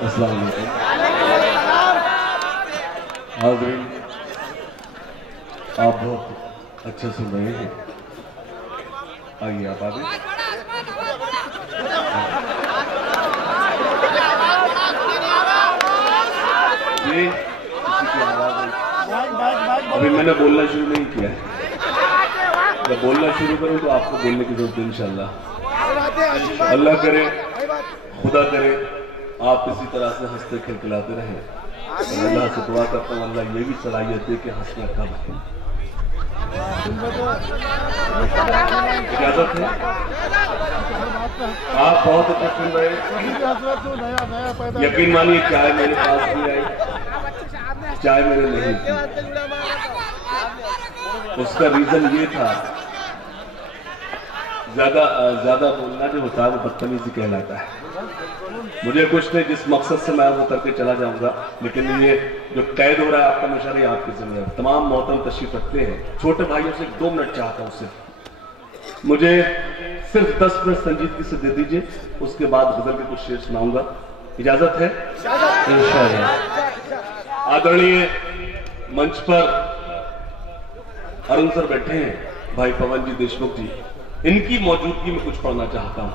अस्सलाम वालेकुम हाज़रीन, आप बहुत अच्छा सुन रहे हैं। आइए आप आगे। ये किसी की आवाज अभी मैंने बोलना शुरू नहीं किया है। जब बोलना शुरू करूं तो आपको बोलने की जरूरत है इंशाल्लाह। अल्लाह करे, खुदा करे आप इसी तरह से हंसते खिलखिलाते रहें। और अल्लाह से दुआ करता हूँ अल्लाह ये भी सलाहियत दे कि हंसना कब है। इजाजत है? आप बहुत अच्छा सुन रहे हैं। यकीन मानिए चाय मेरे पास नहीं आई, चाय मेरे नहीं थी। उसका रीजन ये था, ज्यादा बोलना जो होता है वो बदतमीजी कहलाता है। मुझे कुछ नहीं, जिस मकसद से मैं वो करके चला जाऊंगा, लेकिन ये जो कैद हो रहा है आपका मशहूर है आपकी जिम्मेदारी। तमाम मोहतरम तशरीफ रखते हैं। छोटे भाइयों से 2 मिनट चाहता हूं सिर्फ, मुझे सिर्फ 10 मिनट संजीदगी से दे दीजिए, उसके बाद गजल के कुछ शेर सुनाऊंगा। इजाजत है? इंशाअल्लाह। आदरणीय मंच पर अरुण सर बैठे हैं, भाई पवन जी देशमुख जी, इनकी मौजूदगी में कुछ पढ़ना चाहता हूं।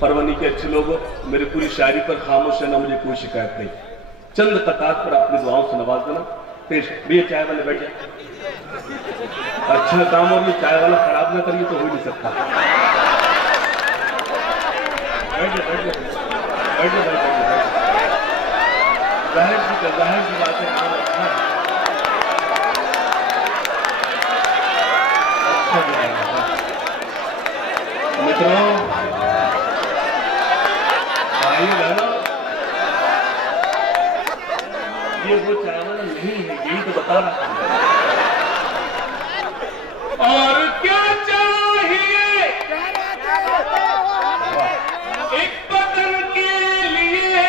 परवनी के अच्छे लोगों, मेरी पूरी शायरी पर खामोश है ना, मुझे कोई शिकायत नहीं। चंद कतार पर अपनी दुआओं से नवाज देना। पेश भैया चाय वाले बैठ जाए। अच्छा काम, और ये चाय वाला खराब ना करिए तो हो नहीं सकता। बैठ जाए। जाहिर सी बात है। मित्रों, ये वो चाय वाला नहीं है, यही तो बता रहा हूं। और क्या चाहिए एक बदन के लिए।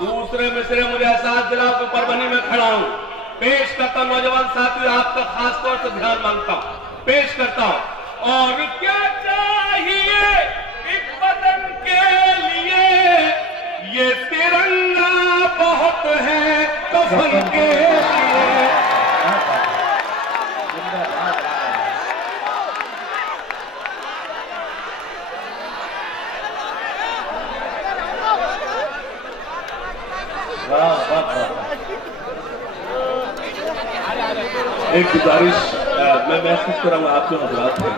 दूसरे मिसरे मुझे एहसास दिला के परवनी में खड़ा हूं। पेश करता हूं नौजवान साथी, आपका खास तौर से ध्यान मांगता हूं। पेश करता हूं। और क्या चाहिए एक बदन के लिए, ये तिरंगा बहुत है कफन के लिए। एक गुजारिश मैं महसूस कर रहा हूँ, आप जो हजरात हैं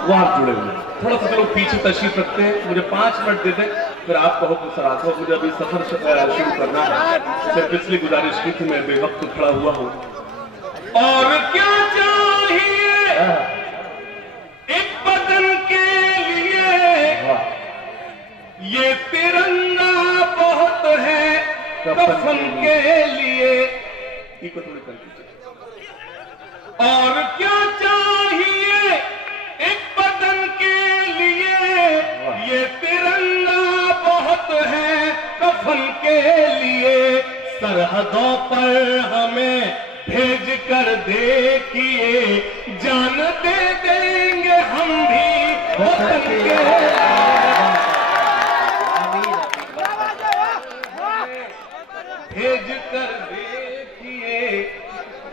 वो आप जुड़े हुए, थोड़ा सा लोग पीछे तशरीफ रखते हैं। मुझे 5 मिनट दे दें, फिर आप कहो कि सर आखो मुझे अभी सफर शुरू करना है। सिर्फ इसलिए गुजारिश की थी, मैं बेवक्त खड़ा हुआ हूँ। और क्या चाहिए एक बदन के लिए, ये तिरंगा बहुत है कफन के लिए। को थोड़ी कर दीजिए। और क्या चाहिए एक बदन के लिए, ये तिरंगा बहुत है कफन के लिए। सरहदों पर हमें भेज कर देखिए, जान दे देंगे हम भी वतन के लिए। भेज कर देखिए।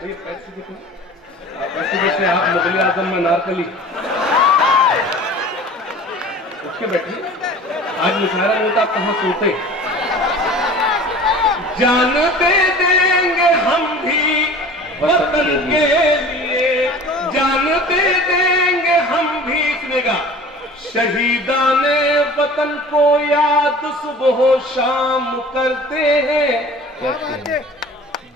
पैसे देखो, पैसे देखते आप मुगल आजम में नारकली उठ के बैठे। आज मुशायरा नहीं होता, आप कहाँ सोते। जान दे देंगे हम भी वतन के लिए, जान दे देंगे हम भी। सुनेगा, शहीदाने वतन को याद सुबह शाम करते हैं,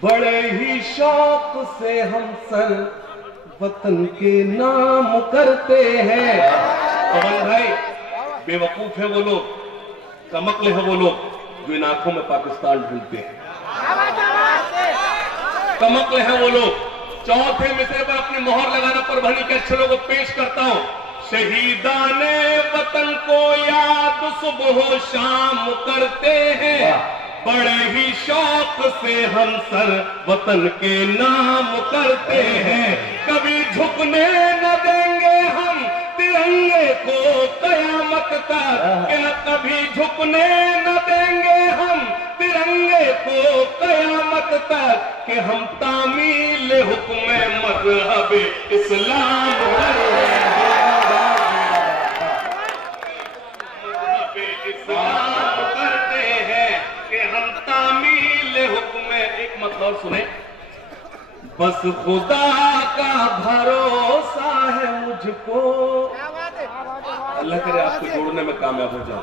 बड़े ही शौक से हम सर वतन के नाम करते हैं। पवन भाई, बेवकूफ है वो लोग, कमकले है वो लोग जो इन आंखों में पाकिस्तान ढूंढते हैं। कमकले हैं वो लोग। चौथे मिसरे पर अपनी मोहर लगाना परभनी के अच्छे लोगों पेश करता हूं। शहीदाने वतन को याद सुबह शाम करते हैं, बड़े ही शौक से हम सर वतन के नाम करते हैं। कभी झुकने न देंगे हम तिरंगे को कयामत तक, क्या कभी झुकने न देंगे देखो कयामत तक कि हम तामील हुक्म मज़हब इस्लाम करते हैं कि हम तामील हुक्म। एक मतलब और सुने, बस खुदा का भरोसा है मुझको। अल्लाह करे आपको जोड़ने में कामयाब हो जाओ।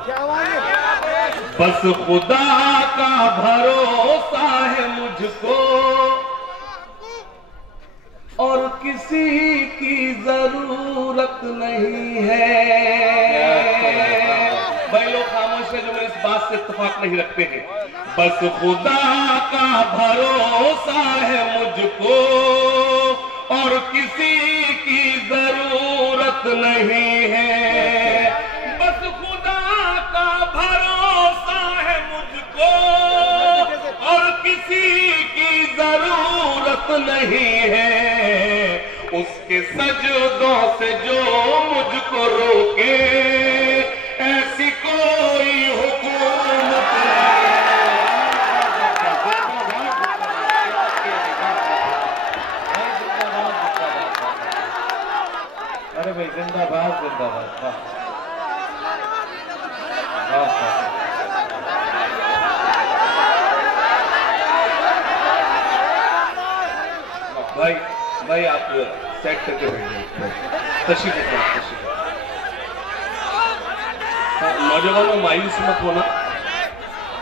बस खुदा का भरोसा है मुझको और किसी की जरूरत नहीं है। भाई लोग खामोश है जो मेरे इस बात से इत्तेफाक नहीं रखते हैं। बस खुदा का भरोसा है मुझको और किसी की जरूरत नहीं है। बस खुदा का भरोसा है मुझको और किसी की जरूरत नहीं है। उसके सजदों से जो मुझको रोके ऐसी कोई हुकूमत नहीं। अरे भाई जिंदाबाद जिंदाबाद। भाई भाई आप सेट करके बैठिए। तशरीफ रखिए। नौजवानों मायूस मत होना,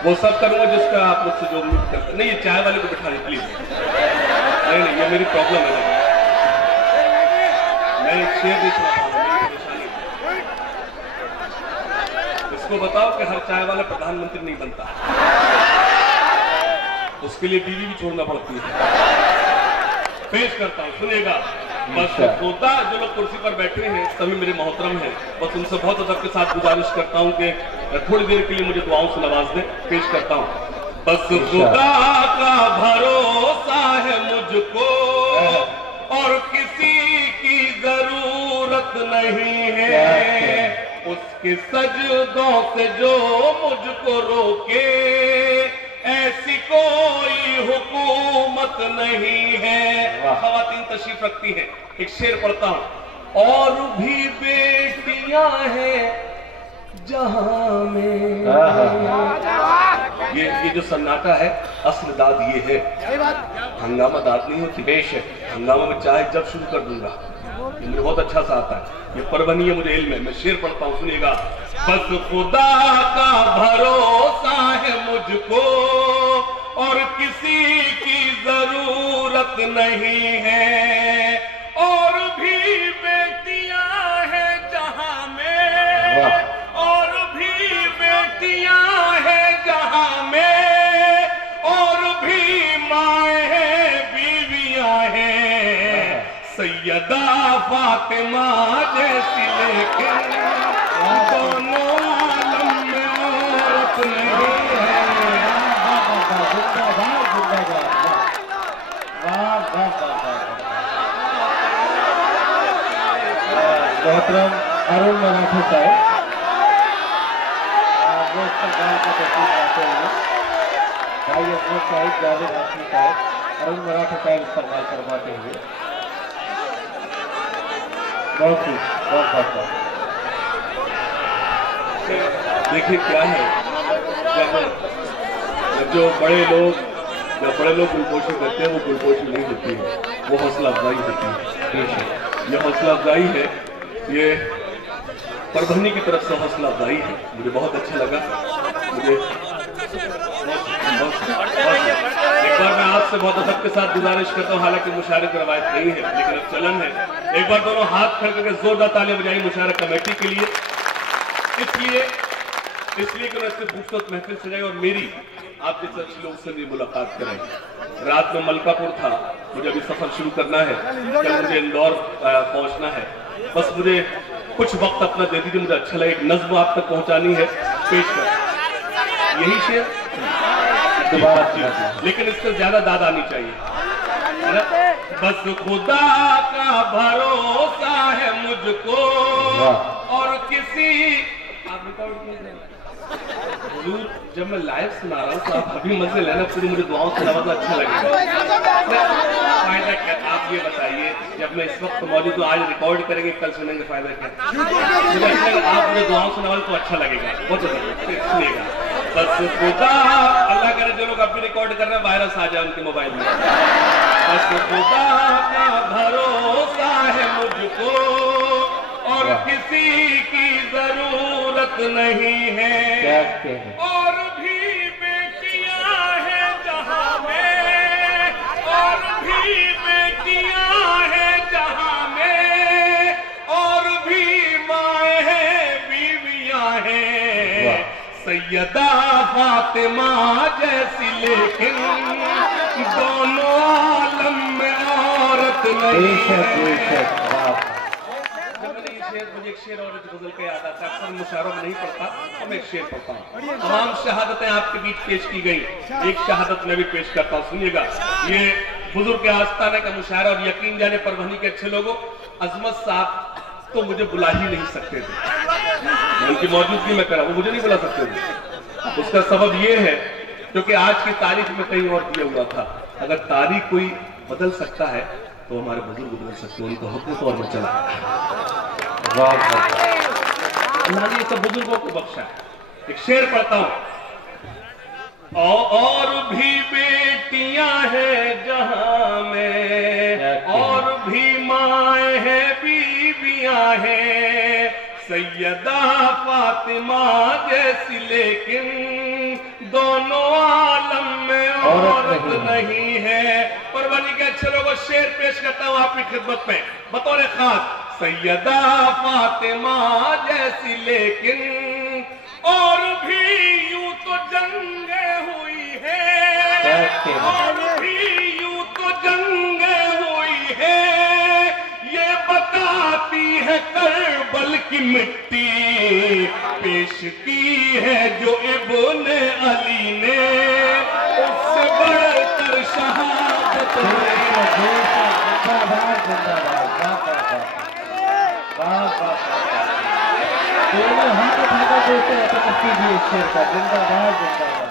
वो सब करूंगा जिसका आप मुझसे जो उम्मीद करते। नहीं, ये चाय वाले को बिठा दें प्लीज। नहीं, ये मेरी प्रॉब्लम है। मैं एक शेर देख रहा हूँ, मेरी परेशानी। इसको बताओ कि हर चाय वाला प्रधानमंत्री नहीं बनता, उसके लिए बीवी भी छोड़ना पड़ती है। पेश करता हूँ, सुनिएगा। बस खुदा, जो लोग कुर्सी पर बैठे हैं सभी मेरे मोहतरम हैं, बस उनसे बहुत अदब के साथ गुजारिश करता हूँ कि थोड़ी देर के लिए मुझे दुआओं से नवाज दें। पेश करता हूँ। बस खुदा का भरोसा है मुझको और किसी की जरूरत नहीं है। उसके सजदों से जो मुझको रोके ऐसी कोई हुकूमत नहीं है। ख़वातीन तशरीफ रखती हैं। एक शेर पढ़ता हूं। और भी बेटियां हैं जहां में। ये जो सन्नाटा है असल दाद ये है, हंगामा दाद नहीं होती। बेशक हंगामा में चाय जब शुरू कर दूंगा, ये मुझे बहुत अच्छा सा आता है। ये परवनी है, मुझे इल्म है। मैं शेर पढ़ता हूँ, सुनिएगा। बस खुदा का भरोसा है मुझको और किसी की जरूरत नहीं है। और भी बेटियां हैं जहां में, और भी बेटियां हैं जहां में, और भी माएँ हैं, बीवियां हैं। सैयदा फातिमा जैसी लेकिन दोनों आलम में औरत नहीं है। मोहतरम अरुण मराठा साहब वो इस्तेमाल का तस्वीर आते हैं। भाई अफरोज साहिब, जावेद हाशमी साहब, अरुण मराठा साहब इस्तेमाल करवाते हुए बहुत बहुत देखिए क्या है, जब जो बड़े लोग गुलपोशी करते हैं वो गुलपोशी नहीं होती है, वो हौसला अफजाई होती है। ये हौसला अफजाई है, ये परभनी की तरफ से हौसला अफजाई है। मुझे बहुत अच्छा लगा। मुझे एक बार मैं आपसे बहुत अदब के साथ गुजारिश करता हूँ, हालांकि मुशायरे की रवायत नहीं है लेकिन अब चलन है, एक बार दोनों हाथ खड़े करके जोरदार तालियां बजाई मुशायरा कमेटी के लिए। इसलिए कि उन्होंने खूबसूरत महफिल सजाई और मेरी आप जैसे अच्छे लोगों से भी मुलाकात कराई। रात में मलकापुर था, मुझे अभी सफर शुरू करना है, कल मुझे इंदौर पहुंचना है। बस मुझे कुछ वक्त अपना दे दीजिए, मुझे अच्छा लगे। एक नज्म आप तक पहुंचानी है, पेश कर। यही शेर, लेकिन इससे ज्यादा दाद आनी चाहिए। बस खुदा का भरोसा है मुझको और किसी, आप रिकॉर्ड किए? हुजूर जब मैं लाइव सुना रहा हूँ तो आप अभी मजे लेना, पूरी मुझे दुआओं सुनावा तो अच्छा लगेगा। फायदा क्या? आप ये बताइए, जब मैं इस वक्त मौजूद हूँ, आज रिकॉर्ड करेंगे, कल सुनेंगे, फायदा क्या? मुझे अच्छा लगा, आप मुझे दुआओं सुनावा तो अच्छा लगेगा, बहुत अच्छा सुनिएगा। बस खुदा, अल्लाह करे जो लोग अभी रिकॉर्ड कर रहे हैं वायरस आ जाए उनके मोबाइल में। बस खुदा का भरोसा है मुझको और किसी की जरूरत नहीं है, और भी बेटियां हैं जहां में, और भी बेटियां हैं जहां में, और भी माएँ हैं, बीवियां हैं, सैयदा फातिमा जैसी, लेकिन दोनों आलम में औरत नहीं है। मुझे एक शेर और गजल का याद आता है, अक्सर मुशायरों में नहीं पढ़ता, अब एक शेर पढ़ता हूँ। तमाम शहादतें आपके बीच पेश की गई, एक शहादत मैं भी पेश करता हूँ, सुनिएगा। ये बुजुर्ग के आस्ताने का मुशायरा, और यकीन जाने परभनी के अच्छे लोगों, अजमत साहब तो मुझे बुला ही नहीं सकते थे, उनकी मौजूदगी में करा, वो मुझे नहीं बुला सकते थे। उसका सबब ये है क्योंकि आज की तारीख में कहीं और दिया हुआ था। अगर तारीख कोई बदल सकता है तो हमारे बुजुर्ग बदल सकते हैं, उनको हुक्म और में चला। अल्लाह ने सब बुजुर्गों को बख्शा। एक शेर पढ़ता हूं। और भी बेटियां हैं जहां में, और भी माएँ हैं, बीवियां हैं, सैयदा फातिमा जैसी, लेकिन दोनों आलम में औरत नहीं है। परवानी के अच्छे लोगों, शेर पेश करता हूं आपकी खिदमत में बतौर खास। सैयदा फातिमा जैसी, लेकिन और भी यूं तो जंगे हुई है, और भी यूं तो जंगे हुई है, ये बताती है करबल की मिट्टी, पेश की है जो इब्ने अली ने, उससे बढ़कर शहादत दोनों हाथ उठाकर बोलते हैं तो कीजिए इस शेर का, जिंदाबाद जिंदाबाद।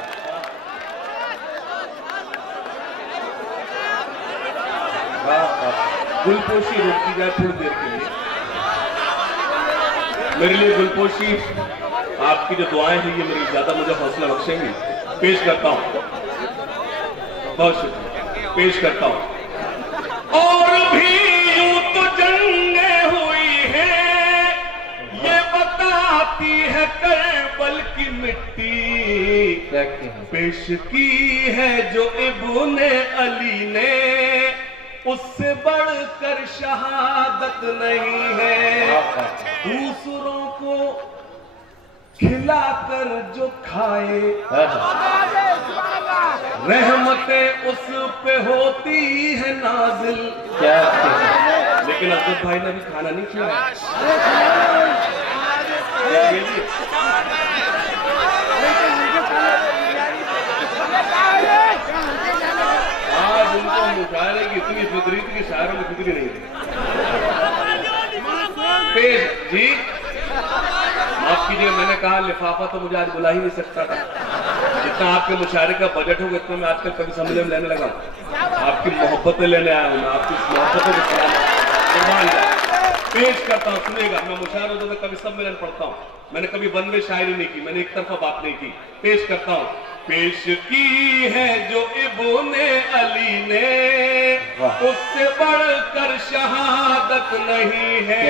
गुलपोशी रोक दी जाए थोड़ी देर के लिए मेरे लिए। गुलपोशी आपकी जो दुआएं हैं ये मेरी ज्यादा मुझे हौसला बख्शेंगी। पेश करता हूं, बहुत शुक्रिया, पेश करता हूं। और भी यूं तो जंगे हुई है, ये बताती है करबल की मिट्टी, पेश की है जो इब्ने अली ने, उससे बढ़कर शहादत नहीं है। दूसरों को खिलाकर जो खाए, रहमतें उस पे होती है नाजिल। लेकिन अब्दुल भाई ने अभी खाना नहीं खिलाया। आज उनको मुशायरे की इतनी फिक्री थी कि शायरों में फिक्री नहीं थी। पेश जी, माफ कीजिए, मैंने कहा लिफाफा तो मुझे आज बुला ही नहीं सकता था। जितना आपके मुशायरे का बजट होगा इतना मैं आजकल कभी सम्मेलन में लेने लगा। आपकी मोहब्बतें लेने आया हूँ मैं, आपकी मोहब्बतों को पेश करता हूँ, सुनिएगा। मैं मुशायरे होता तो कभी सम्मेलन पढ़ता हूँ, मैंने कभी वन में शायरी नहीं की, मैंने एक तरफा बात नहीं की। पेश करता हूँ। पेश की है जो इब्ने अली ने, उससे बढ़कर शहादत नहीं है।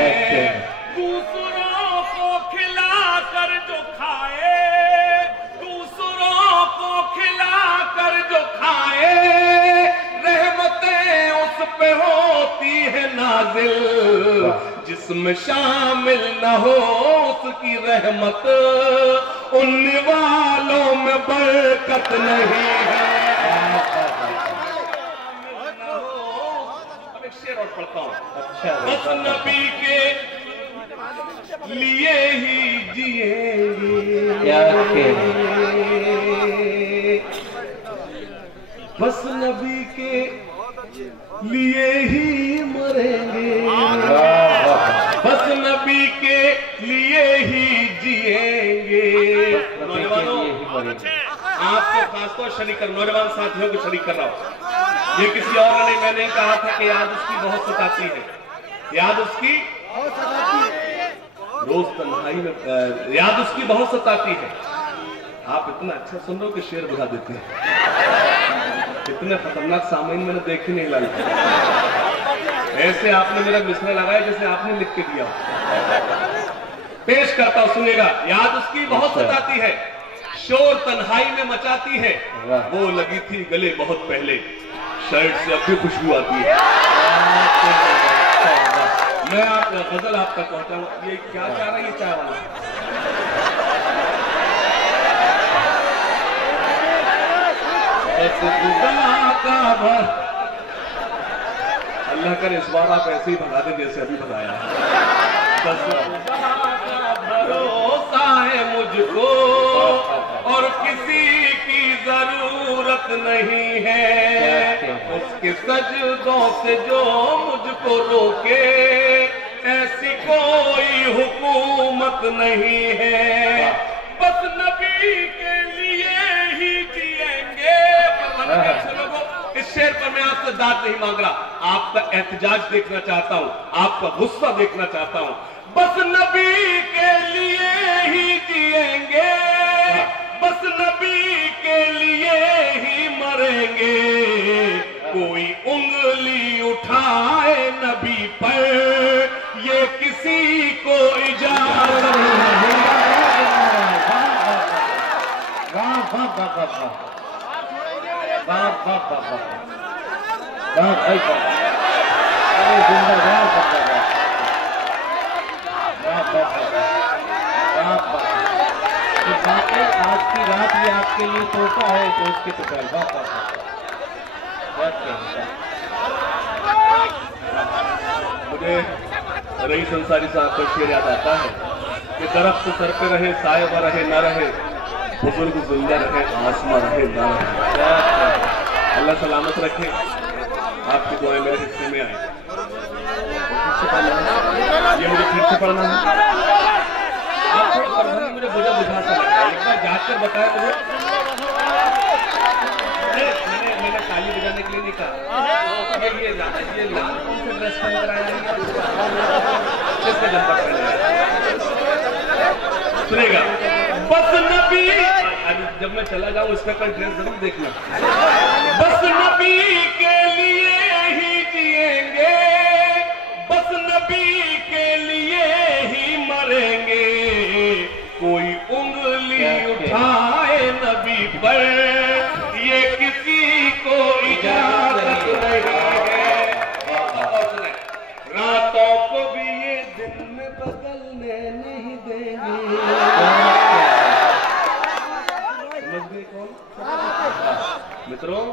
दूसरों को खिलाकर जो खाए, दूसरों को खिलाकर जो खाए, रहमतें उस पे होती है नाजिल, जिसमें शामिल न हो उसकी रहमत, उन वालों में बरकत नहीं है। अब एक शेर और पढ़ता हूँ। अच्छा, बस नबी के लिए ही जिएंगे, बस नबी के लिए ही मरेंगे, बस नबी के लिए ही जिएंगे, आपको खासतौर शरीक कर नौजवान साथियों को शरीक कर रहा हूं। ये किसी और ने नहीं, मैंने कहा था कि याद उसकी बहुत सताती है, याद उसकी रोज तन्हाई में याद उसकी बहुत सताती है। आप इतना अच्छा सुन रहे हो कि शेर बुझा देते हैं। इतने खतरनाक सामीन मैंने देखे नहीं लाई। ऐसे आपने मेरा मिसरा लगाया जैसे आपने लिख के दिया। पेश करता हूं, सुनिएगा। याद उसकी बहुत सताती है, शोर तन्हाई में मचाती है, वो लगी थी गले बहुत पहले, शर्ट से अब भी खुशबू आती है। मैं आप गजल आप तक पहुंचाऊंगा। ये क्या चाह रहा है ये चाय वाला? अल्लाह करे इस बार आप ऐसे ही भगा दे जैसे अभी भगाया। भरोसा है मुझको और किसी की जरूरत नहीं है, उसके सजदों से जो मुझको रोके ऐसी कोई हुकूमत नहीं है। बस नबी के लिए ही जिएंगे। इस शेर पर मैं आपसे दाद नहीं मांग रहा, आपका एहतजाज देखना चाहता हूं, आपका गुस्सा देखना चाहता हूं। बस नबी के लिए ही जिएंगे, बस नबी के लिए ही मरेंगे। कोई उंगली उठाए नबी पर ये किसी को इजाजत नहीं। आज की रात ये आपके लिए तोहफा है, सोच के तो मुझे रईस अंसारी साहब का शेर याद आता है कि दरख्त सर पे रहे, साया रहे न रहे, बुजुर्ग जिंदा रहे, आसमां रहे न रहे। अल्लाह सलामत रखे, आपकी दुआएं मेरे हिस्से में आए। ये मुझे फिर से पढ़ना है। आप थोड़ा पढ़ने मुझे बुझा सा लगता है, एक बार जांच कर बताया मुझे। मैंने ताली बजाने के लिए नहीं कहा। ये लाल कौन से ड्रेस पहन कर आया है? किसने जंपर पहना? सुनेगा। बस नबी, जब मैं चला जाऊं इसका कल ड्रेस जरूर देखना। बस नबी के लिए ही जिएंगे, बस नबी के लिए ही मरेंगे। कोई उंगली उठाए नबी पर ये किसी को इजाजत नहीं है। रातों को भी ये दिन में बदलने नहीं देंगे। मित्रों,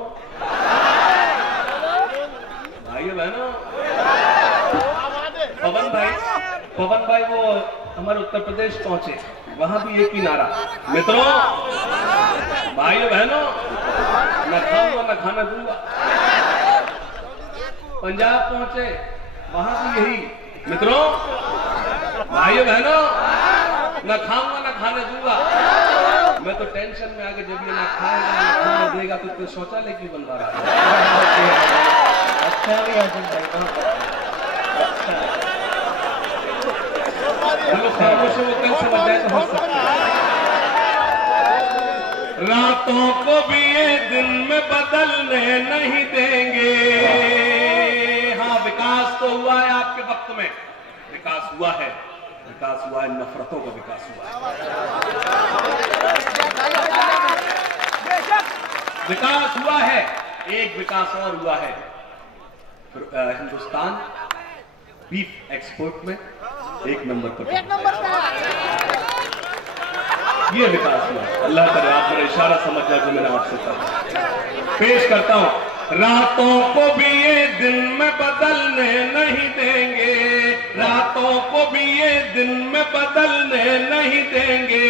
भाइयों बहनों, पवन भाई वो हमारे उत्तर प्रदेश पहुंचे, वहां भी एक ही नारा। मित्रों, भाइयों बहनों, न खाऊंगा न खाना दूंगा। पंजाब पहुंचे, वहां भी यही। मित्रों, भाइयों बहनों, न खाऊंगा न खाने दूंगा। मैं तो टेंशन में आके जब ये ना खाएगा ना खाने देगा तो शौचालय क्यों बनवा रहा है? अच्छा नहीं है खामोश वो कल समझ जाए तो हो सकता है। रातों को भी ये दिन में बदलने नहीं देंगे। हाँ, विकास तो हुआ है आपके वक्त में, विकास हुआ है, विकास हुआ है, नफरतों का विकास हुआ है। विकास हुआ है, एक विकास और हुआ है। हिंदुस्तान बीफ एक्सपोर्ट में 1 नंबर पर, ये विकास हुआ। अल्लाह करे आप मेरा इशारा समझ जाए जो मैंने आपसे कहा। पेश करता हूं। रातों को भी ये दिन में बदलने नहीं देंगे, रातों को भी ये दिन में बदलने नहीं देंगे,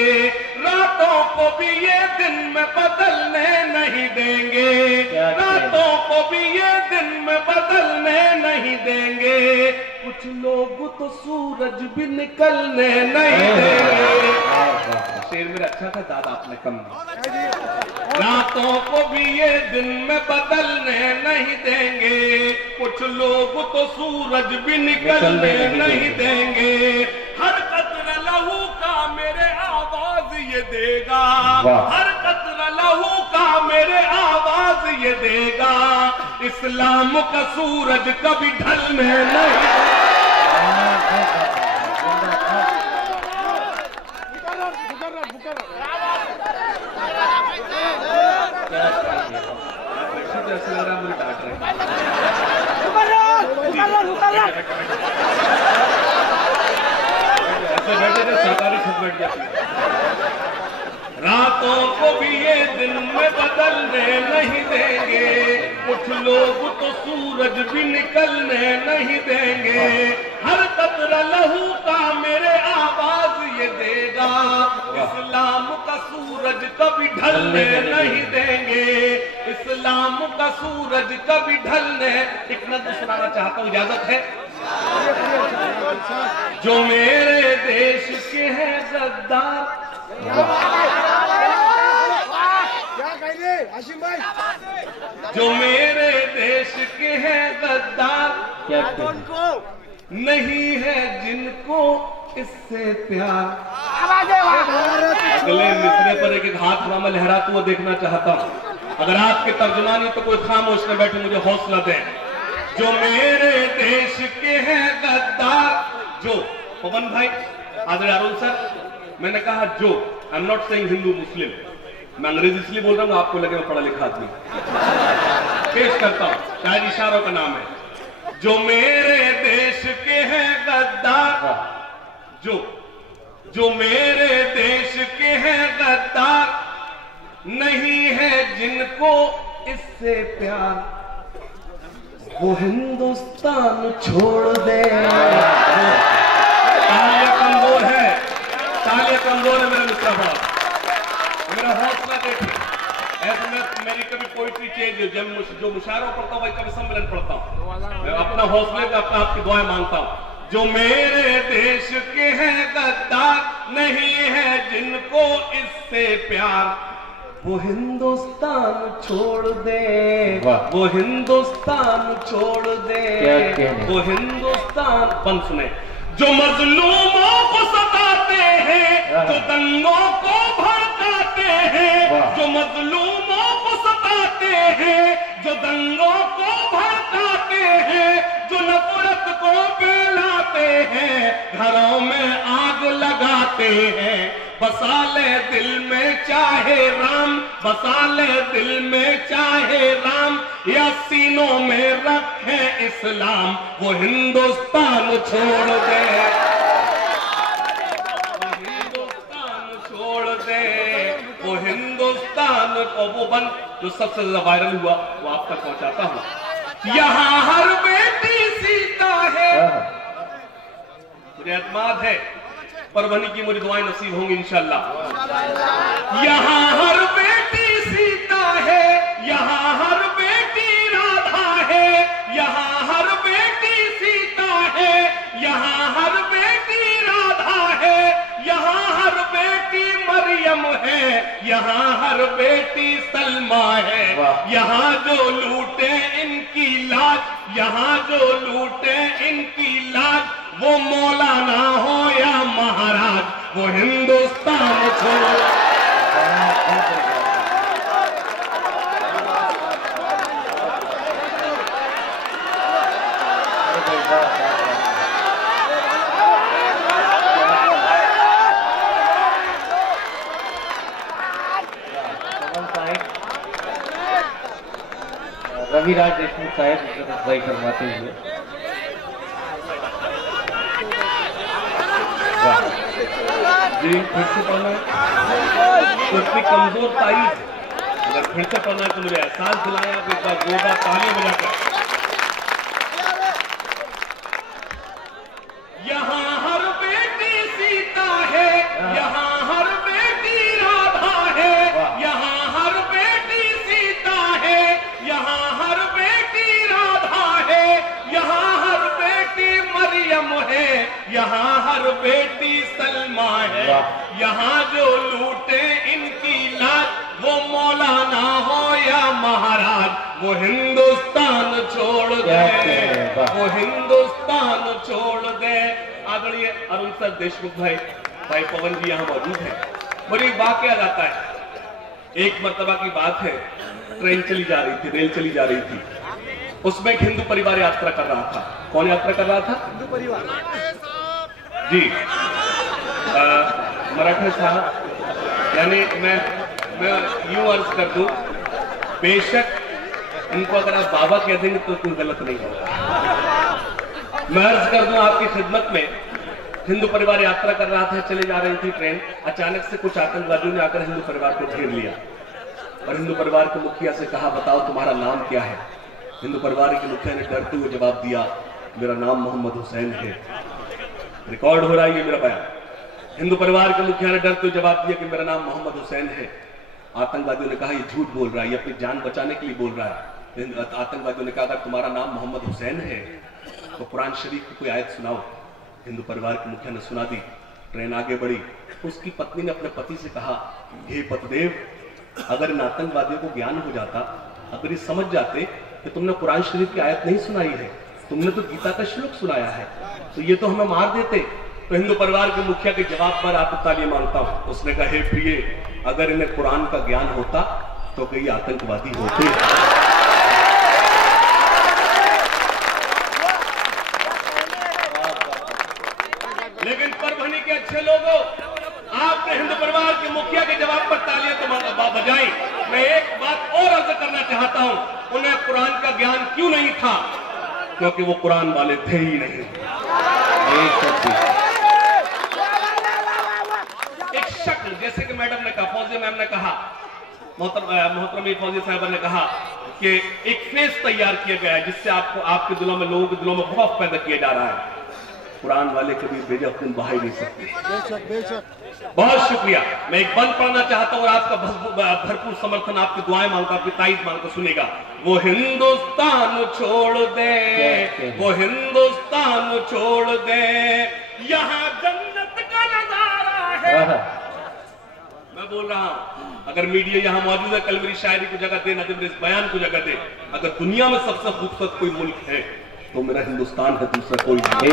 रातों को भी ये दिन में बदलने नहीं देंगे, रातों को भी ये दिन में बदलने नहीं देंगे। कुछ लोग तो सूरज भी निकलने नहीं देंगे। शेर मेरा अच्छा था, दादा आपने कम। रातों को भी ये दिन में बदलने नहीं देंगे, कुछ लोग तो सूरज भी निकलने नहीं देंगे। हर कतरा लहू का मेरे आवाज ये देगा, हर कतरा लहू का मेरे आवाज ये देगा। इस्लाम का सूरज कभी ढलने नहीं। ऐसा लग रहा है मुझे डांट रहे ऐसे बैठे थे सरकारी छत बैठ जाती है। रातों को भी ये दिन में बदलने नहीं देंगे, कुछ लोग तो सूरज भी निकलने नहीं देंगे। हर कतरा लहू का मेरे आवाज ये देगा, इस्लाम का सूरज कभी ढलने नहीं देंगे, इस्लाम का सूरज कभी ढलने। एक नज़्म सुनाना चाहता हूँ, इजाजत है? जो मेरे देश के हैं गद्दार, हाशिम भाई, जो मेरे देश के हैं गद्दार, नहीं है जिनको इससे प्यार। अगले मिसरे पर एक हाथ में लहराता हुआ देखना चाहता हूँ। अगर आपके तर्जुमानी तो कोई खामोश न बैठे, मुझे हौसला दें। जो मेरे देश के हैं गद्दार, जो पवन भाई, आदरणीय अरुण सर, मैंने कहा जो, I am not saying Hindu Muslim, मैं अंग्रेजी इसलिए बोल रहा हूँ आपको लगे मैं पढ़ा लिखा आदमी। पेश करता हूँ, शायद इशारों का नाम है। जो मेरे देश के हैं गद्दार, जो मेरे देश के हैं गद्दार, नहीं है जिनको इससे प्यार, वो हिंदुस्तान छोड़ दे। तालियां कमजोर है, तालियां कमजोर है मेरे मित्र भाव, मेरा हौसला देखिए। ऐसे में मेरी कभी पोइट्री चेंज, जब जो मुशायरा पढ़ता हूँ वही कभी सम्मेलन पढ़ता हूँ, मैं अपना हौसले का अपना आपकी दुआएं मांगता हूँ। जो मेरे देश के हैं गद्दार, नहीं है जिनको इससे प्यार, वो हिंदुस्तान छोड़ दे, वो हिंदुस्तान छोड़ दे, वो हिंदुस्तान। बंद सुने। जो मजलूमों को सताते हैं, जो दंगों को भड़काते हैं, जो मजलूमों को सताते हैं, जो दंगों को भड़काते हैं, जो नफरत को फैलाते हैं, घरों में आग लगाते हैं, बसा ले दिल में चाहे राम, बसा ले दिल में चाहे राम, या सीनों में रखे इस्लाम, वो हिंदुस्तान छोड़ दे, वो हिंदुस्तान छोड़ दे, वो हिंदुस्तान को। वो बन जो सबसे ज्यादा वायरल हुआ वो आप तक पहुंचाता हूं। यहाँ हर बेटी सीता है, मुझे एतमाद है परभनी की मुझे दुआएं नसीब होंगी इंशाअल्लाह। यहाँ हर बेटी सीता है, यहाँ हर बेटी राधा है, यहाँ हर बेटी सीता है, यहाँ हर बेटी राधा है, यहाँ हर बेटी मरियम है, यहाँ हर बेटी सलमा है। यहाँ जो लूटे इनकी लाज, यहाँ जो लूटे इनकी लाज, वो मौलाना हो या महाराज, वो हिंदुस्तान छोड़। रविराज देशमुख साहेब भाई फरमाते हुए, जी फिर से पढ़ना है तो इतनी कमजोर तारीफ, अगर फिर से पढ़ना है तो मुझे एहसास दिलाया कि एक बार जोरदार तालियां बजाकर। यहाँ हर बेटी सीता है, यहाँ हर बेटी राधा है, यहाँ हर बेटी सीता है, यहाँ हर बेटी राधा है, यहाँ हर बेटी मरियम है, यहाँ हर बेटी सलमा है। यहाँ जो लूटे इनकी लाज, वो मौलाना हो या महाराज, वो हिंदुस्तान छोड़ दे, वो हिंदुस्तान छोड़ दे। आदरणीय अरुण सर देशमुख भाई पवन जी यहाँ मौजूद हैं। बड़ी वाकया याद आता है, एक मर्तबा की बात है, ट्रेन चली जा रही थी, रेल चली जा रही थी, उसमें एक हिंदू परिवार यात्रा कर रहा था। कौन यात्रा कर रहा था? हिंदू परिवार जी, मराठे साहब। यानी मैं यूं अर्ज कर दूं, बेशक इनको अगर आप बाबा कह देंगे तो कोई गलत नहीं होगा। मैं अर्ज कर दूं आपकी खिदमत में, हिंदू परिवार यात्रा कर रहा था, चले जा रही थी ट्रेन, अचानक से कुछ आतंकवादियों ने आकर हिंदू परिवार को घेर लिया और हिंदू परिवार के मुखिया से कहा, बताओ तुम्हारा नाम क्या है? हिंदू परिवार के मुखिया ने डरते हुए जवाब दिया, मेरा नाम मोहम्मद हुसैन है। रिकॉर्ड हो रहा है ये मेरा बयान। हिंदू परिवार के मुखिया ने डरते हुए जवाब दिया कि मेरा नाम मोहम्मद हुसैन है। आतंकवादियों ने कहा ये झूठ बोल रहा है, ये अपनी जान बचाने के लिए बोल रहा है। आतंकवादियों ने कहा अगर तुम्हारा नाम मोहम्मद हुसैन है तो कुरान शरीफ की कोई आयत सुनाओ। हिंदू परिवार के मुखिया ने सुना दी। ट्रेन आगे बढ़ी। उसकी पत्नी ने अपने पति से कहा, हे पतिदेव, अगर इन आतंकवादियों को ज्ञान हो जाता, अगर ये समझ जाते कि तुमने कुरान शरीफ की आयत नहीं सुनाई है, तुमने तो गीता का श्लोक सुनाया है, तो ये तो हमें मार देते। तो हिंदू परिवार के मुखिया के जवाब पर आपको ताली मांगता हूं। उसने कहा, हे प्रिय, अगर इन्हें कुरान का ज्ञान होता तो कई आतंकवादी होते। लेकिन परभनी के अच्छे लोगों, आपने हिंदू परिवार के मुखिया के जवाब पर तालियां तो बजाई। मैं एक बात और अर्ज करना चाहता हूं, उन्हें कुरान का ज्ञान क्यों नहीं था? क्योंकि वो कुरान वाले थे ही नहीं। एक शक्ल, जैसे कि मैडम ने कहा, फौजी मैम ने कहा, मोहतरम फौजी साहब ने कहा कि एक फेस तैयार किया गया है जिससे आपको, आपके दिलों में, लोगों के दिलों में खौफ पैदा किया जा रहा है। कुरान वाले कभी बेजफ्तन बहा ही नहीं सकते। बहुत शुक्रिया। मैं एक बंद पढ़ना चाहता हूं और आपका भरपूर समर्थन, आपकी दुआएं मांगता, आपकी ताईद मांगता सुनेगा। वो हिंदुस्तान छोड़ दे, वो हिंदुस्तान छोड़ दे, यहाँ जन्नत का नजारा है। मैं बोल रहा हूं, अगर मीडिया यहाँ मौजूद है, कल मेरी शायरी को जगह दे, न इस बयान को जगह दे। अगर दुनिया में सबसे खूबसूरत कोई मुल्क है तो मेरा हिंदुस्तान है, दूसरा कोई नहीं।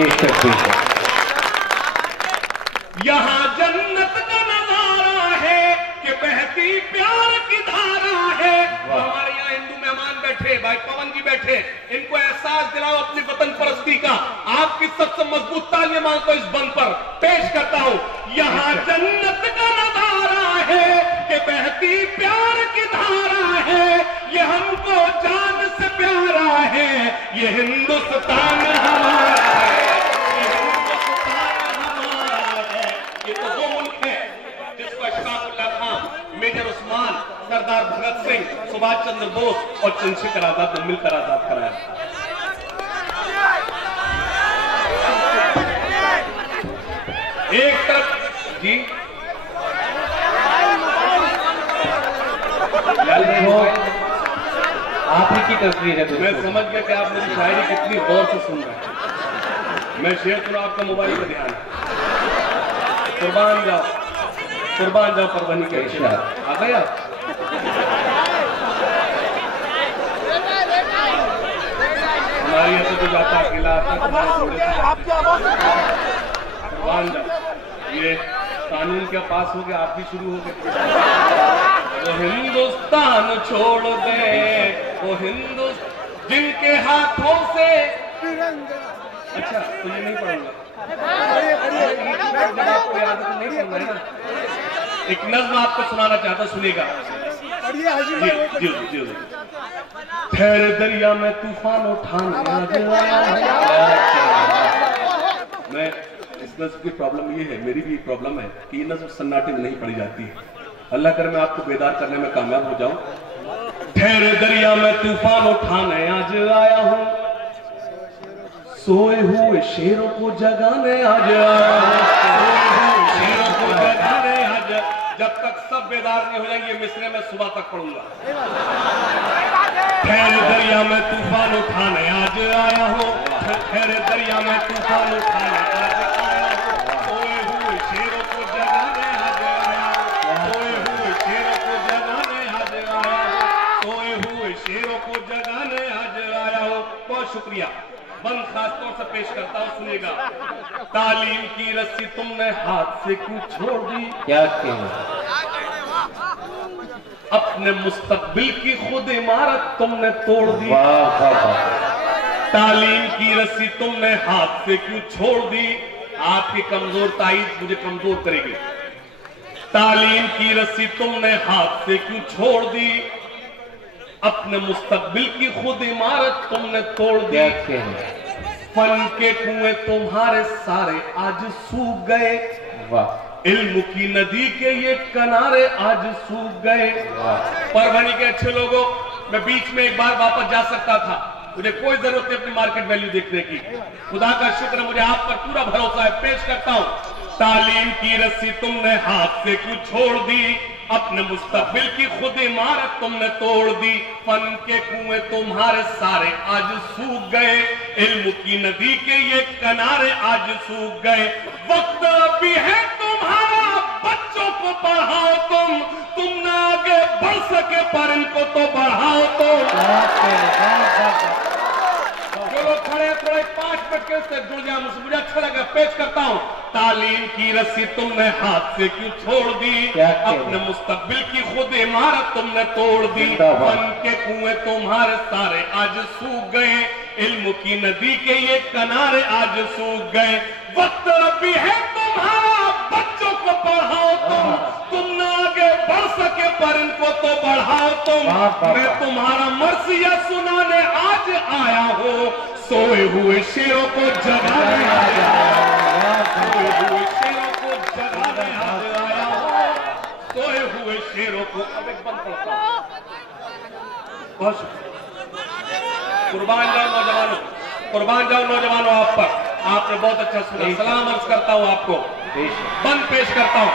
यहाँ जन्नत का नजारा है कि बहती प्यार की धारा है। हमारे यहाँ हिंदू मेहमान बैठे, भाई पवन जी बैठे, इनको एहसास दिलाओ अपनी वतन परस्ती का। आपकी सबसे मजबूत तालियां मांगता हूं इस बंद पर पेश करता हूं। यहाँ जन्नत का नजारा है कि बहती प्यार की धारा है, ये हमको जान से प्यारा है, ये हिंदुस्तान हमारा है, ये हिंदुस्तान हमारा है। ये तो वो मुल्क है जिसको अशफाकुल्लाह खान, मेजर उस्मान, सरदार भगत सिंह, सुभाष चंद्र बोस और चंद्रशेखर आजाद ने मिलकर आजाद कराया। एक तरफ जी आप ही की तस्वीर है। मैं समझ गया कि आप मेरी शायरी कितनी गौर से सुन रहे हैं। मैं शेयर करूं, आपका मोबाइल पर ध्यान है। कुर्बान जाओ परभनी के इशारा आ गया। हमारे यहाँ से तो जाता अकेला आता, कुर्बान जाओ। ये कानून क्या पास हो गया, आप भी शुरू हो गए। वो हिंदुस्तान छोड़ दे, वो हिंदुस्तान जिनके हाथों से। अच्छा, तो ये नहीं पढ़ूंगा, आपको याद है नहीं पढ़ना है ना। एक नज़्म आपको सुनाना चाहता, सुनेगा। जी। ठहरे दरिया में तूफान उठाने मैं इस नज़्म की प्रॉब्लम ये है, मेरी भी प्रॉब्लम है कि ये नज़्म सन्नाटे में नहीं पढ़ी जाती है। अल्लाह करे मैं आपको बेदार करने में कामयाब हो जाऊं। ठहरे दरिया में तूफान उठाने आज आया हूं, सोए हुए शेरों को जगाने आज आया हूं, शेरों को जगाने आज। जब तक सब बेदार नहीं हो जाएंगे मिसरे में सुबह तक पढ़ूंगा। ठहरे दरिया में तूफान उठाने आज आया हूं, ठहरे दरिया में तूफान उठाने आज आया हूं, सोए हुए शेरों को जगाने शुक्रिया। बंद खासतौर से पेश करता हूँ, सुनिएगा। तालीम की रस्सी तुमने हाथ से क्यों छोड़ दी? क्या कहना, अपने मुस्तकबिल की खुद इमारत तुमने तोड़ दी। वाह वाह वाह। तालीम की रस्सी तुमने हाथ से क्यों छोड़ दी? आपकी कमजोर ताईद मुझे कमजोर करेगी। तालीम की रस्सी तुमने हाथ से क्यों छोड़ दी? अपने मुस्तकबिल की खुद इमारत तुमने तोड़ दी। क्या कहना, फन के कुएं तुम्हारे सारे आज सूख गए। वाह। इल्म की नदी के ये किनारे आज सूख गए। परभनी के अच्छे लोगों, मैं बीच में एक बार वापस जा सकता था, मुझे कोई जरूरत नहीं अपनी मार्केट वैल्यू देखने की। खुदा का शुक्र, मुझे आप पर पूरा भरोसा है। पेश करता हूं, तालीम की रस्सी तुमने हाथ से क्यों छोड़ दी? अपने मुस्तकबिल की खुद इमारत तुमने तोड़ दी। फन के कुएं तुम्हारे सारे आज सूख गए। इल्म की नदी के ये किनारे आज सूख गए। वक्त अभी है तुम्हारा, बच्चों को पढ़ाओ तुम ना आगे बढ़ सके पर इनको तो बढ़ाओ तुम। जो लोग खड़े हैं थोड़े 5 मिनट के उससे जुड़ जाए, मुझे अच्छा लगा। पेश करता हूं, तालीम की रस्सी तुमने हाथ से क्यों छोड़ दी? अपने मुस्तकबिल की खुद इमारत तुमने तोड़ दी। फन के कुएं तुम्हारे सारे आज सूख गए। इल्म की नदी के ये किनारे आज सूख गए। वक्त अभी है तुम्हारा, बच्चों को पढ़ाओ तुम ना आगे बढ़ सके पर इनको तो बढ़ाओ तुम। मैं तुम्हारा मर्सिया सुनाने आज आया हूँ, सोए हुए शेरों को जगाने आया हूँ, सोए हुए शेरों को जगाने आया हूँ, सोए हुए शेरों को। अब एक बंद पड़ता हूँ। कुर्बान जाओ नौजवानों, कुर्बान जाओ नौजवानों आप पर। आपने बहुत अच्छा सुना, सलाम अर्ज करता हूँ आपको। बंद पेश करता हूँ,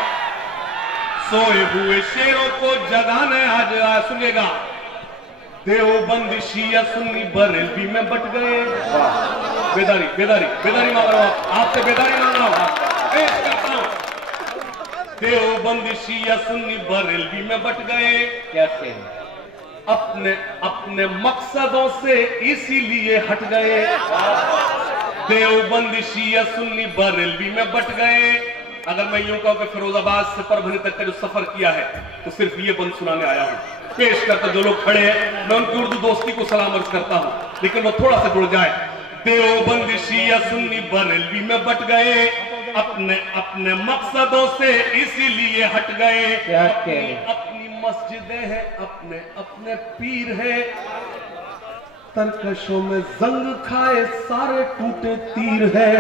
सोए हुए शेरों को जगाने आज आया। सुनिएगा, देवबंद शिया सुन्नी बरेलवी में बट गए। बेदारी बेदारी बेदारी मांग रहा हूं, आपसे बेदारी मांग रहा हूं। पेश करता हूं, देवबंद शिया सुन्नी बरेलवी में बट गए। क्या कहना, अपने अपने मकसदों से इसीलिए हट गए। देवबंद शिया सुन्नी बरेलवी में बट गए। अगर मैं यूं कहूं कि फिरोजाबाद से परभनी तक का जो सफर किया है, तो सिर्फ ये बंद सुनाने आया हूं। पेश करता, जो लोग खड़े हैं मैं उनकी उर्दू दोस्ती को सलाम अर्ज करता हूं, लेकिन वो थोड़ा सा जुड़ जाए। देवबंद शिया सुन्नी बरेलवी में बट गए। अपने अपने मकसदों से इसीलिए हट गए। अपनी मस्जिदें हैं, अपने अपने पीर हैं। तरकशों में जंग खाए सारे टूटे तीर है।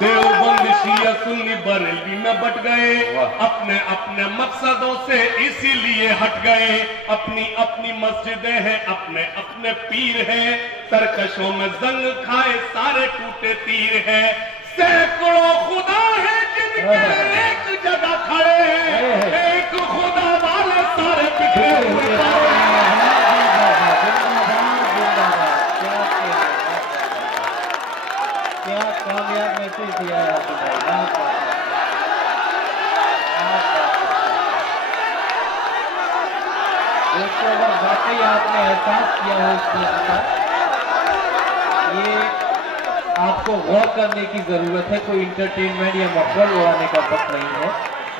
देवबंद शिया सुन्नी बरेलवी में बट गए। अपने अपने मकसदों से इसीलिए हट गए। अपनी अपनी मस्जिदें हैं, अपने अपने पीर हैं। तरकशों में जंग खाए सारे टूटे तीर है। सैकड़ों खुदा है जिनके एक जगह खड़े हैं, एक खुदा वाले सारे बिखरे हुए क्या कामयाब मैसेज दिया है आपने। दोस्तों, अगर वाकई आपने एहसास किया हो इस चीज का, ये आपको गौर करने की जरूरत है। कोई इंटरटेनमेंट या माहौल उड़ाने का वक्त नहीं है।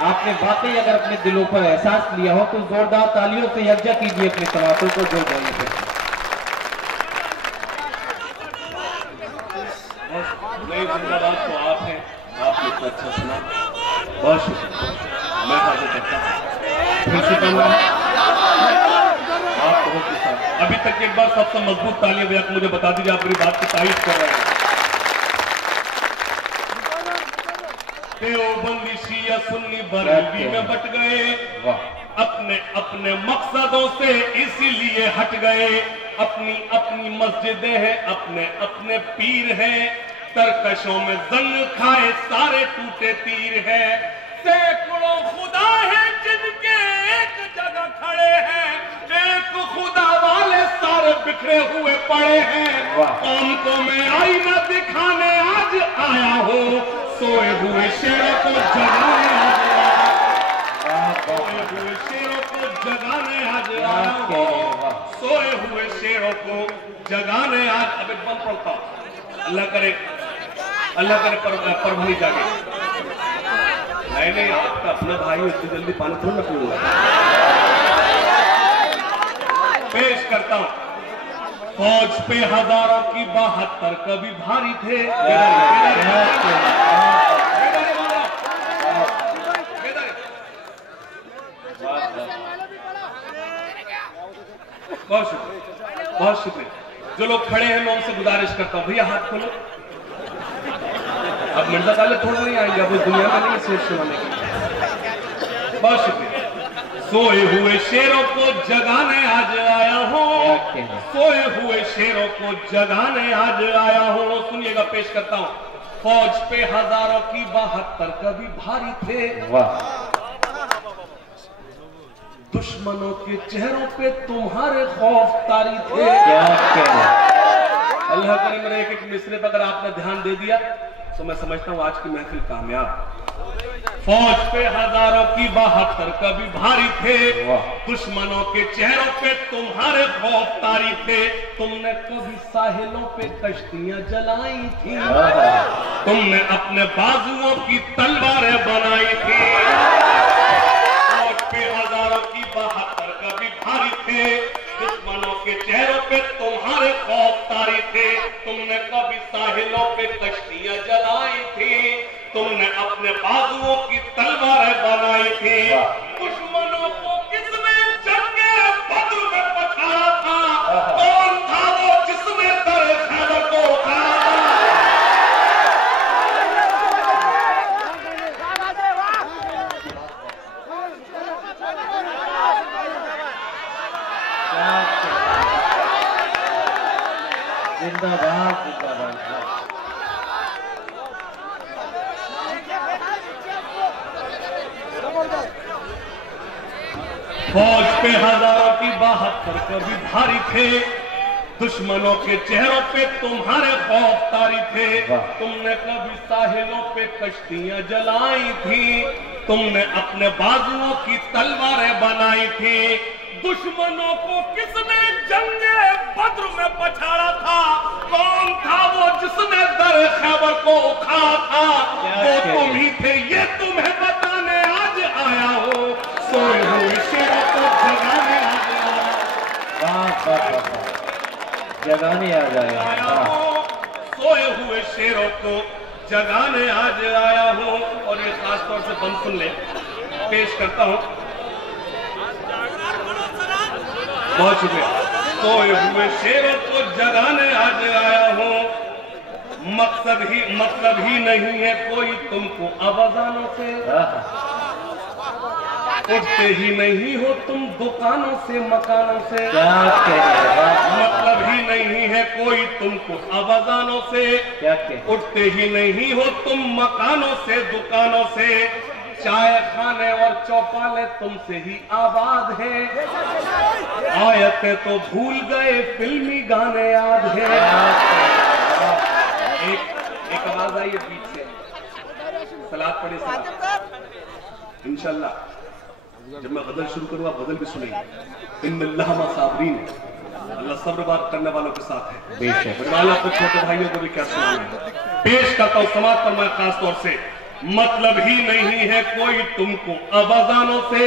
आपने वाकई अगर अपने दिलों पर एहसास लिया हो तो जोरदार तालियों से यकजा कीजिए अपने तमाशों को जो जाइए। जिंदाबाद तो आप हैं, आपने इतना अच्छा सुना, बहुत शुक्रिया। मैं हाजिर करता हूं प्रिंसिपल आप बहुत किसान। अभी तक एक बार सबसे मजबूत तालियां भैया मुझे बता दीजिए, आप मेरी बात की तारीफ कर रहे हैं। देवबंदी शिया सुन्नी बरेलवी में बट गए। अपने अपने मकसदों से इसीलिए हट गए। अपनी अपनी मस्जिदें हैं, अपने अपने पीर हैं। तरकशों में जंग खाए सारे टूटे तीर है। सैकड़ों खुदा है जिनके एक जगह खड़े हैं, एक खुदा वाले सारे बिखरे हुए पड़े हैं। कौम को मैं आईना दिखाने आज आया हूँ, सोए हुए शेरों को जगाने आज आया हूँ, सोए हुए शेरों को जगाने आज आया हूँ, सोए हुए शेरों को जगाने आज। अब एक बम पड़ता हूं, अल्लाह करे परभनी जागे। नहीं आपका अपना भाई इतनी जल्दी पानी थोड़ा ना पीऊंगा। पेश करता हूं, फौज पे हजारों की 72 कभी भारी थे। बहुत शुक्रिया। जो लोग खड़े हैं मैं उनसे गुजारिश करता हूं, भैया हाथ खोलो। अब मिर्जा ताले थोड़ा नहीं आएंगे, अब उस दुनिया में नहीं शेर सुनाने के। बहुत शुक्रिया। सोए हुए शेरों को जगाने आज आया हूं, सोए हुए शेरों को जगाने आज आया हूं। सुनिएगा, पेश करता हूं, फौज पे हजारों की 72 कभी भारी थे। वाह। दुश्मनों के चेहरों पे तुम्हारे खौफ तारी थे। क्या कहना। अल्लाह करे मेरे एक एक मिसरे पर अगर आपने ध्यान दे दिया तो मैं समझता हूं आज की महफिल कामयाब। फौज पे हजारों की 72 कभी भारी थे। दुश्मनों के चेहरों पे तुम्हारे खौफ तारी थे। तुमने कभी साहिलों पे कश्तियां जलाई थी। तुमने अपने बाजुओं की तलवारें बनाई थी। फौज पे हजारों की 72 कभी भारी थे। दुश्मनों के चेहरों पे तुम्हारे खौफ तारी थे। तुमने कभी साहिलों पे कश्तियां जलाई थी। तुमने अपने बाजुओं की तलवारें बनाई थी। दुश्मनों को किसने जंगे बद्र में पछाड़ा था? कौन था वो जिसने दर खैबर को उखाड़ा था? जिंदाबाद जिंदाबाद। फौज पे हजारों की 72 कभी भारी थे। दुश्मनों के चेहरों पे तुम्हारे खौफ तारी थे। तुमने कभी साहिलों पे कश्तियां जलाई थी। तुमने अपने बाजुओं की तलवारें बनाई थी। दुश्मनों को किसने जंगे बद्र में पछाड़ा था? कौन था वो जिसने दर खैबर को उखाड़ा था? वो तुम ही थे, ये तुम्हें बताने आज आया हो। सोए हुए शेरों को जगाने आज जगाने आ जाएगा। सोए हुए शेरों को जगाने आज आया हूं। और ये खास तौर से बंद सुन ले, पेश करता हूं। बहुत शुक्रिया। सोए हुए शेरों को जगाने आज आया हूं। मतलब ही नहीं है कोई तुमको आवाजानों से। उठते ही नहीं हो तुम दुकानों से मकानों से। मतलब ही नहीं है कोई तुमको आवाजानों से। उठते ही नहीं हो तुम मकानों से दुकानों से। चाय खाने और चौपाले तुमसे ही आबाद है। आयतें तो भूल गए, फिल्मी गाने याद है। एक आवाज आई है बीच से, सलात पढ़े सलात। इंशाल्लाह जब मैं गजल शुरू करूंगा गजल भी सुनेंगे। इन्नल्लाह मा साबरीन, अल्लाह सब्र बात करने वालों के साथ है। बेशक अपने छोटे भाइयों को भी क्या सुनाना। पेश करता हूं समाज पर मैं खास तौर से। मतलब ही नहीं है कोई तुमको आवाजानों से।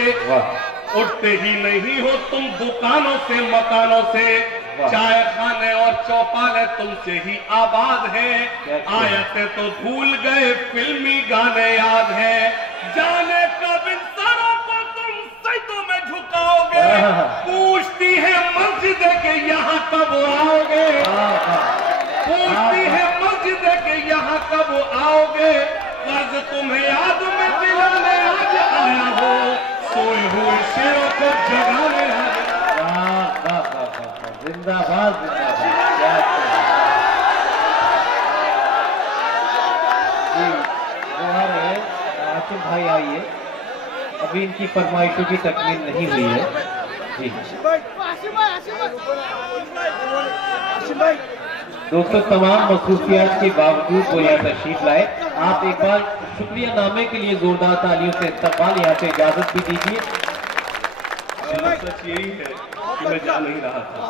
उठते ही नहीं हो तुम दुकानों से मकानों से। चाय खाने और चौपाले तुमसे ही आबाद है। आयतें तो भूल गए, फिल्मी गाने याद है। जाने कब इन सरों को तुम सजदों में झुकाओगे। पूछती है मस्जिद के यहाँ कब आओगे। पूछती है मस्जिद के यहाँ कब आओगे। कर्ज तुम्हें याद में दिलाने आज आया हो। सोए हुए शेरों को जगाने आज। जिंदाबाद जिंदाबाद। आसिम भाई आइए, अभी इनकी फरमाइशों की तकमील नहीं हुई है जी। दोस्तों तमाम मसरूफियात के बावजूद वो यहाँ तशरीफ लाए। आप एक बार शुक्रिया नामे के लिए जोरदार तालियों से इस्तकबाल, यहाँ से इजाजत भी दीजिए। सच यही है कि मैं जा नहीं रहा था।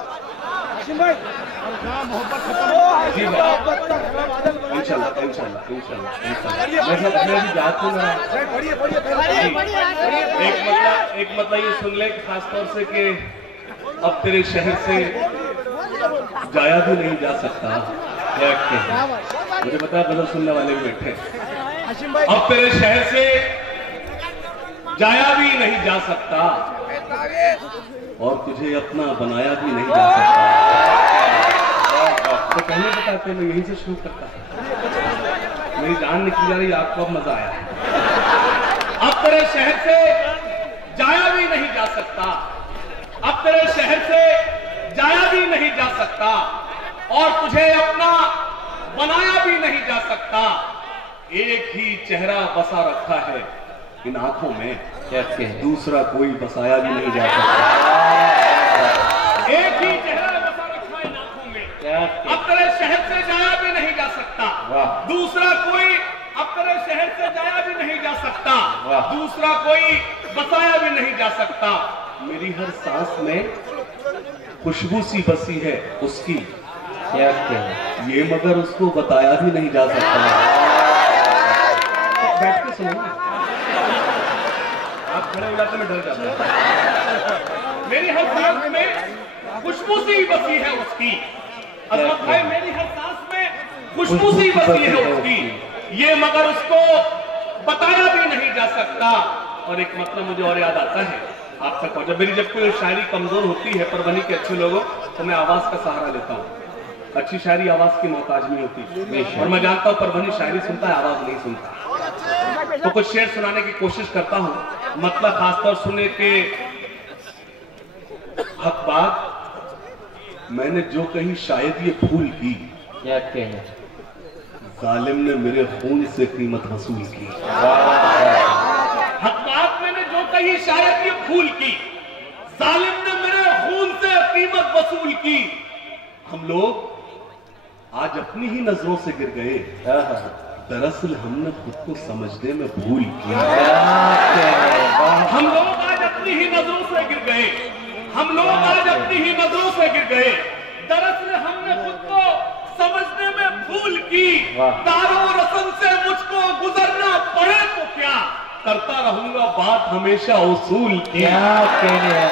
जी भाई, इंशाल्लाह इंशाल्लाह इंशाल्लाह मैं भी जात हूँ ना। एक मतलब ये सुन ले खासतौर से कि अब तेरे शहर से जाया भी नहीं जा सकता। मुझे पता है गजल सुनने वाले भी बैठे। अब तेरे शहर से जाया भी नहीं जा सकता और तुझे अपना बनाया भी नहीं जा सकता। तो कहने बताते मैं यहीं से शुरू करता। मेरी जान निकल जा रही, आपको अब मजा आया। अब तेरे शहर से जाया भी नहीं जा सकता, अब तेरे शहर से जाया भी नहीं जा सकता और तुझे अपना बनाया भी नहीं जा सकता। एक ही चेहरा बसा रखा है इन आंखों में, दूसरा कोई बसाया भी नहीं जा सकता। एक ही चेहरा बसा रखा है इन आंखों में, अब तेरे शहर से जाया भी नहीं जा सकता, दूसरा कोई अब तेरे शहर से जाया भी नहीं जा सकता, दूसरा कोई बसाया भी नहीं जा सकता। मेरी हर सांस में खुशबू सी बसी है उसकी, ये मगर उसको बताया भी नहीं जा सकता। बैठ के सुनो, आप खड़े हो जाते मैं डर जाता। मेरी हर सांस में खुशबू सी बसी है उसकी, अजमत भाई मेरी हर सांस में खुशबू सी बसी है उसकी, ये मगर उसको बताया भी नहीं जा सकता। और एक मतलब मुझे और याद आता है आप तक पहुंचा। मेरी जब कोई शायरी कमजोर होती है परभनी के अच्छे लोगों तो मैं आवाज का सहारा लेता हूँ। अच्छी शायरी आवाज की मोहताज नहीं होती और मैं जानता हूँ परभनी शायरी सुनता है, आवाज नहीं सुनता। तो कुछ शेर सुनाने की कोशिश करता हूँ, मतलब खासतौर सुनने के हक बात। मैंने जो कही शायद ये भूल की, क्या कहें, जालिम ने मेरे खून से कीमत वसूल की। हक बात मैंने जो कही शायद ये भूल की, जालिम ने मेरे खून से कीमत वसूल की। हम लोग आज अपनी ही नजरों से गिर गए, दरअसल हमने खुद को समझने में भूल की। हम लोग आज अपनी ही नजरों से गिर गए, हम लोग आज अपनी ही नजरों से गिर गए, दरअसल हमने खुद को समझने में भूल की। दारो रस्म से मुझको गुजरना पड़े तो क्या, करता रहूंगा बात हमेशा उसूल की। क्या कहने हैं,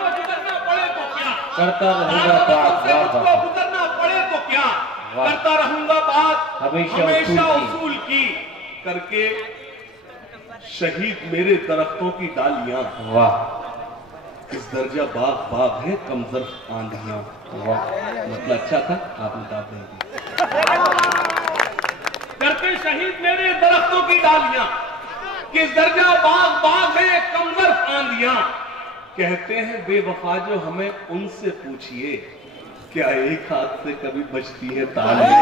गुजरना पड़े तो क्या, करता रहूंगा बात, गुजरना पड़े तो क्या, करता रहूंगा बात हमेशा उसूल की। करके शहीद मेरे दरख्तों की डालियां, वाह, इस दर्जा बाग बाग है कमजर आंधियां। मतलब अच्छा था, आपने कहा करके शहीद मेरे दरख्तों की डालियां, किस दर्जा बाग बाग है कमजर आंधियां। कहते हैं बेवफा जो हमें उनसे पूछिए, क्या एक हाथ से कभी बजती है तालियां।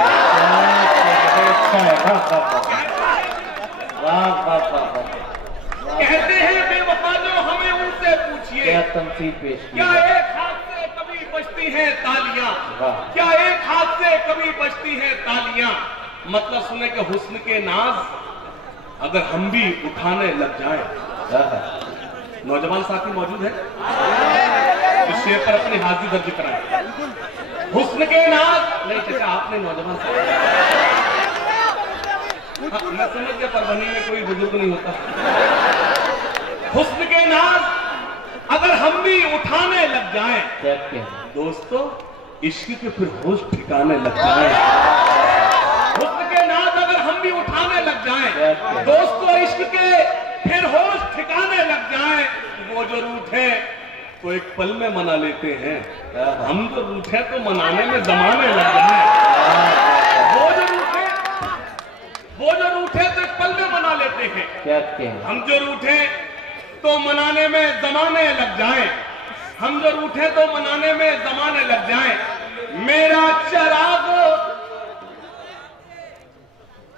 कहते हैं बेवफा जो हमें उनसे पूछिए, क्या तमसील पेश की, क्या एक हाथ से कभी बजती हैं तालियां, क्या एक हाथ से कभी बजती हैं तालियां। मतलब सुने के हुस्न के नाज अगर हम भी उठाने लग जाएं। नौजवान साथी मौजूद है, इस शेर पर अपनी हाजिरी दर्ज कराएं। हुस्न के नाज नहीं चाचा, आपने नौजवान साथी, मैं समझ गया परभनी में कोई बुजुर्ग नहीं होता। हुस्न के नाज अगर हम भी उठाने लग जाएं, दोस्तों इश्क के फिर होश ठिकाने लग जाएं। हुस्न के नाज अगर हम भी उठाने लग जाएं, दोस्तों इश्क के फिर होश ठिकाने लग जाएं। वो जो रूठे तो एक पल में मना लेते हैं, हम जो रूठे तो मनाने में जमाने लग जाएं। वो जो रूठे तो एक पल में मना लेते हैं, क्या कहें, हम जो रूठे तो मनाने में जमाने लग जाएं, हम जो रूठे तो मनाने में जमाने लग जाएं। मेरा चिराग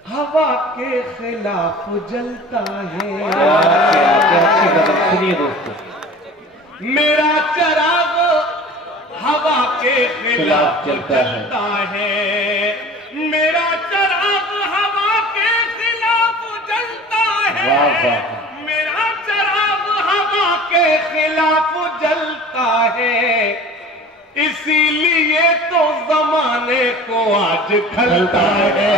हवा के खिलाफ जलता है, सुनिए दोस्तों, मेरा चिराग हवा के खिलाफ जलता है, मेरा चिराग हवा के खिलाफ जलता है, मेरा चिराग हवा के खिलाफ जलता है, इसीलिए तो जमाने को आज खलता है,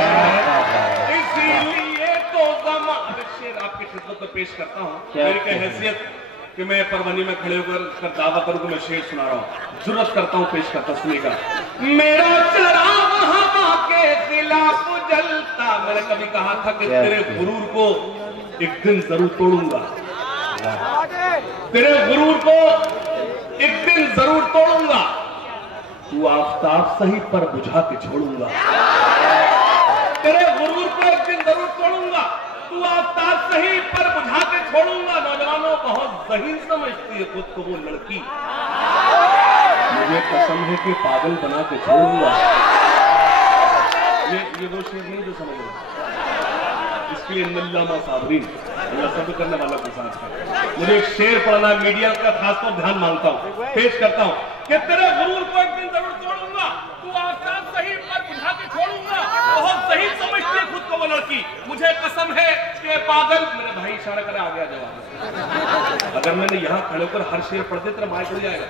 इसीलिए तो जमाने। शेर आपकी खिदमत में पेश करता हूँ। मेरी क्या हैसियत कि मैं परवनी में खड़े होकर दावा करूं कि मैं शेर सुना रहा हूं। जुर्रत करता हूं, पेश करता हूं, सुनिएगा। मेरा चिराग हवा के खिलाफ जलता। मैंने कभी कहा था कि तेरे गुरूर को एक दिन जरूर तोड़ूंगा, तेरे गुरूर को एक दिन जरूर तोड़ूंगा। तू आफताब सही पर बुझा के छोड़ूंगा, तेरे गुरूर को एक दिन जरूर तोड़ूंगा। तू आफताब सही पर बुझा के छोड़ूंगा। नौजवानों, बहुत ज़हीन समझती है खुद को वो लड़की, मुझे कसम है कि पागल बना के छोड़ूंगा। ये वो शेर नहीं जो समझ रहे, इसके लिए नल्लामा साबरीन, अल्लाह सब्र करने वाला के साथ है। मुझे एक शेर पढ़ना है, मीडिया का खासतौर ध्यान मांगता हूँ, पेश करता हूँ कि तेरे गुरूर को एक दिन जरूर तोड़ूंगा। तू आफताब सही पर बुझा के छोड़ूंगा। बहुत सही समझती है खुद को वो लड़की, मुझे कसम है कि पागल। मेरे भाई इशारा करे, आ गया जवाब। अगर मैंने यहाँ खड़े होकर हर शेर पढ़ते तेरा माइक हो जाएगा।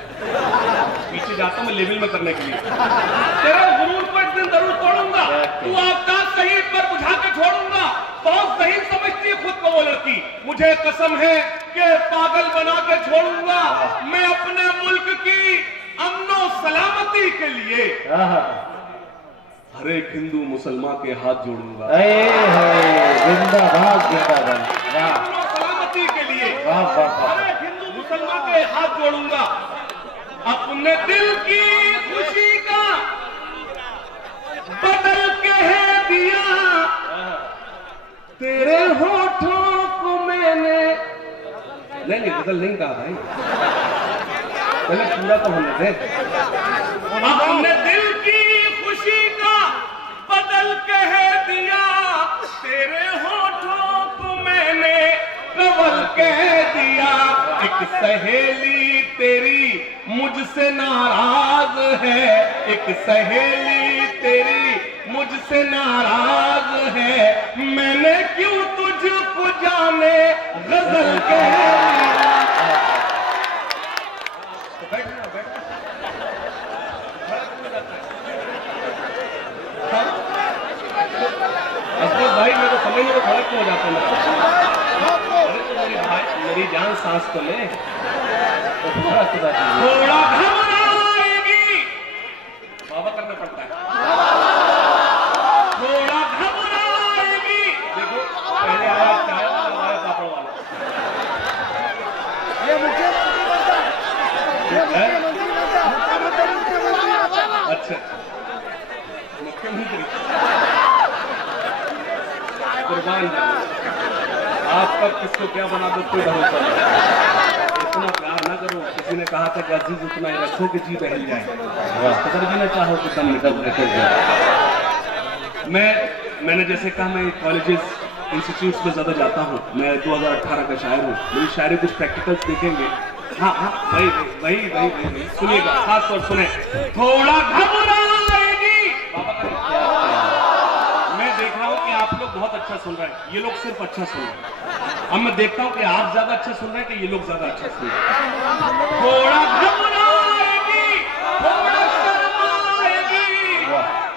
पीछे जाता हूँ मैं लेवल में करने के लिए। तेरे गुरूर को एक दिन जरूर तोड़ूंगा। तू आफताब सही पर बुझा के छोड़ूंगा। बहुत सही समझती है खुद को वो लड़की, मुझे कसम है कि पागल बना के छोड़ूंगा। मैं अपने मुल्क की अमनो सलामती के लिए हर एक हिंदू मुसलमान के हाथ जोड़ूंगा। जिंदाबाद जिंदाबाद। अमनो सलामती के लिए हर एक हिंदू मुसलमान के हाथ जोड़ूंगा। अपने दिल की खुशी का बदल के है दिया, तेरे होठों को मैंने। नहीं बदल नहीं कहा भाई, पहले पूरा तो होने दे। अपने दिल की खुशी का बदल के है दिया, तेरे होठों को मैंने कवल कह दिया। एक सहेली तेरी मुझसे नाराज है, एक सहेली तेरी मुझसे नाराज है। मैंने क्यों तुझको जाने गजल कह दिया। बैठना बैठना भाई, मैं तो समझ में खड़क हो जाता हूँ। मेरी जान सांस तो ले, थोड़ा घबराएगी, बाबा करना पड़ता है। थोड़ा घबराएगी, देखो पहले आया चाय वाला, आया पापड़ वाला। अच्छा, मुख्यमंत्री कुर्बान आपका किसको क्या बना दो कोई भरोसा नहीं। इतना प्यार ना करो। किसी ने कहा था कि अजीज उतना ही रखो कि जी बहल जाए, अगर भी ना चाहो तो दम निकल जाए। मैंने जैसे कहा, मैं कॉलेजेस इंस्टीट्यूट्स में ज्यादा जाता हूँ। मैं 2018 का शायर हूँ। मेरी शायरी कुछ प्रैक्टिकल्स देखेंगे। हाँ वही सुनिएगा, खास तौर सुने। थोड़ा घबराएगी, बाबा का मैं देख रहा हूँ कि आप लोग बहुत अच्छा सुन रहे हैं, ये लोग सिर्फ अच्छा सुन रहे हैं। अब मैं देखता हूँ कि आप ज्यादा अच्छा सुन रहे हैं कि ये लोग ज्यादा अच्छा सुन रहे हैं। थोड़ा घबराएगी, थोड़ा शर्माएगी,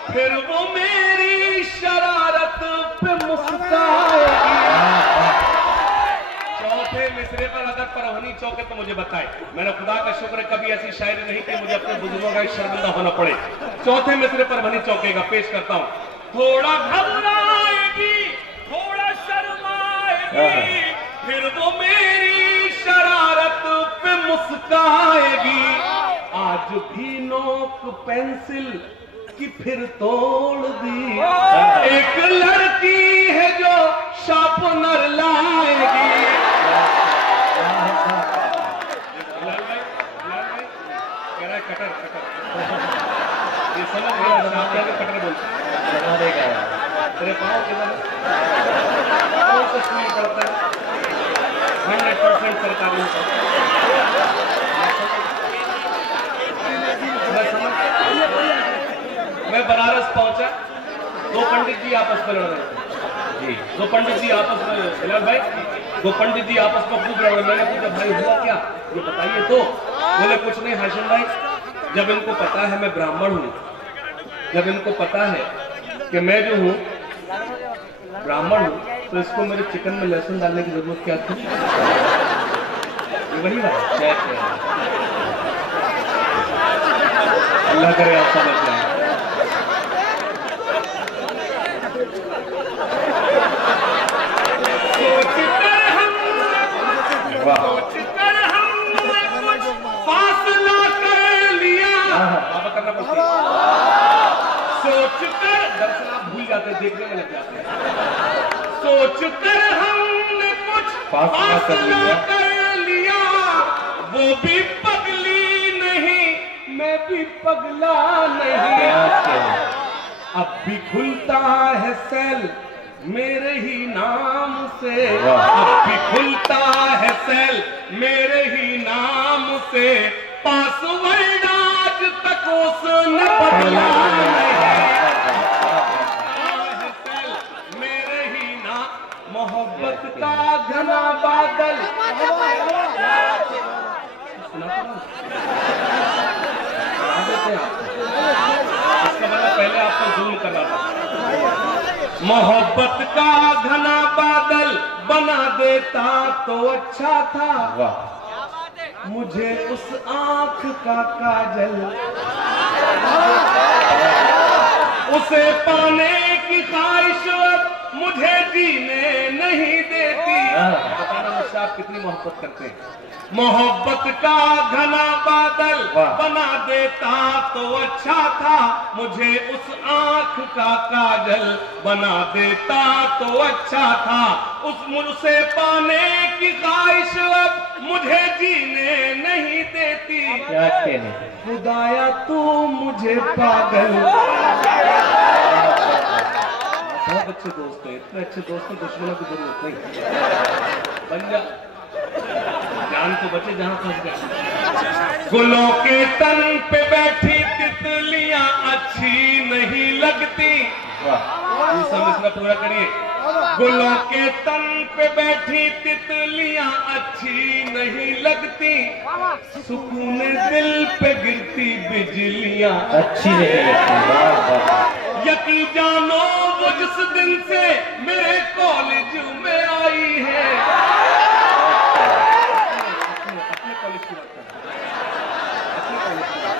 फिर वो मेरी शरारत पे मुस्कुराएगी। चौथे मिसरे पर अगर परवनी चौके तो मुझे बताए। मैंने खुदा का शुक्र है कभी ऐसी शायरी नहीं कि मुझे अपने बुजुर्गों का शर्मिंदा होना पड़े। चौथे मिसरे पर परवनी चौकेगा, पेश करता हूँ। थोड़ा घबराएगी, थोड़ा शर्माएगी, फिर वो मेरी शरारत पे मुस्कुराएगी। आज भी नोक पेंसिल की फिर तोड़ दी, एक लड़की है जो शार्पनर लाएगी। कह रहा है कटर ये समझ गया, कटर बोलते तेरे पाँव किधर कौन सा स्कूल करता है? 100% सरकारी होता है। मैं बनारस पहुंचा, दो पंडित जी आपस में लड़ रहे थे जी। दो पंडित जी आपस में, बिलाल भाई, दो पंडित जी आपस में खूब लड़ रहे। मैंने पूछा भाई हुआ क्या? ये बताइए तो। बोले कुछ नहीं हाशिम भाई, जब इनको पता है मैं ब्राह्मण हूँ, जब इनको पता है कि मैं जो हूँ ब्राह्मण हूँ, तो इसको मेरे चिकन में लहसुन डालने की जरूरत क्या थी? ये वही बात है। अल्लाह करे आप समझ जाए। फासला कर लिया, बाबा करना पड़ता है। सोच कर, दरअसल आप भूल जाते, देखने में लग जाते हैं। सोच कर हमने कुछ फासला कर लिया, वो भी पगली नहीं, मैं भी पगला नहीं। अब भी खुलता है सेल मेरे ही नाम से, अब भी खुलता है सेल मेरे ही नाम से, पासवर्ड आज तक उसने बदला नहीं। मेरे ही नाम, मोहब्बत का घना बादल। इसका मतलब पहले आपको जूम करना था। मोहब्बत का घना बादल बना देता तो अच्छा था, मुझे उस आंख का काजल, उसे पाने की ख्वाहिश अब मुझे जीने नहीं देती। बताना मुझसे आप कितनी मोहब्बत करते हैं। मोहब्बत का घना बादल बना देता तो अच्छा था, मुझे उस आंख का काजल बना देता तो अच्छा था, उस मुझसे पाने की ख्वाहिश अब मुझे जीने नहीं देती। क्या कहने, खुदाया तू मुझे पागल। बहुत अच्छे दोस्त हैं, इतने अच्छे दोस्त हैं, दुश्मनों की जरूरत नहीं। बन जा, जान तो बचे जहां फंस गए। गुलों के तन पे बैठी तितलियां अच्छी नहीं लगती। ये समझना पूरा करिए। गुलों के तन पे बैठी तितलियां अच्छी नहीं लगती, सुकून दिल पे गिरती बिजलियां अच्छी नहीं लगती। यकीन जानो वो जिस दिन से मेरे कॉलेज में आई है, अपने कॉलेज की बात कर, अपने कॉलेज की बात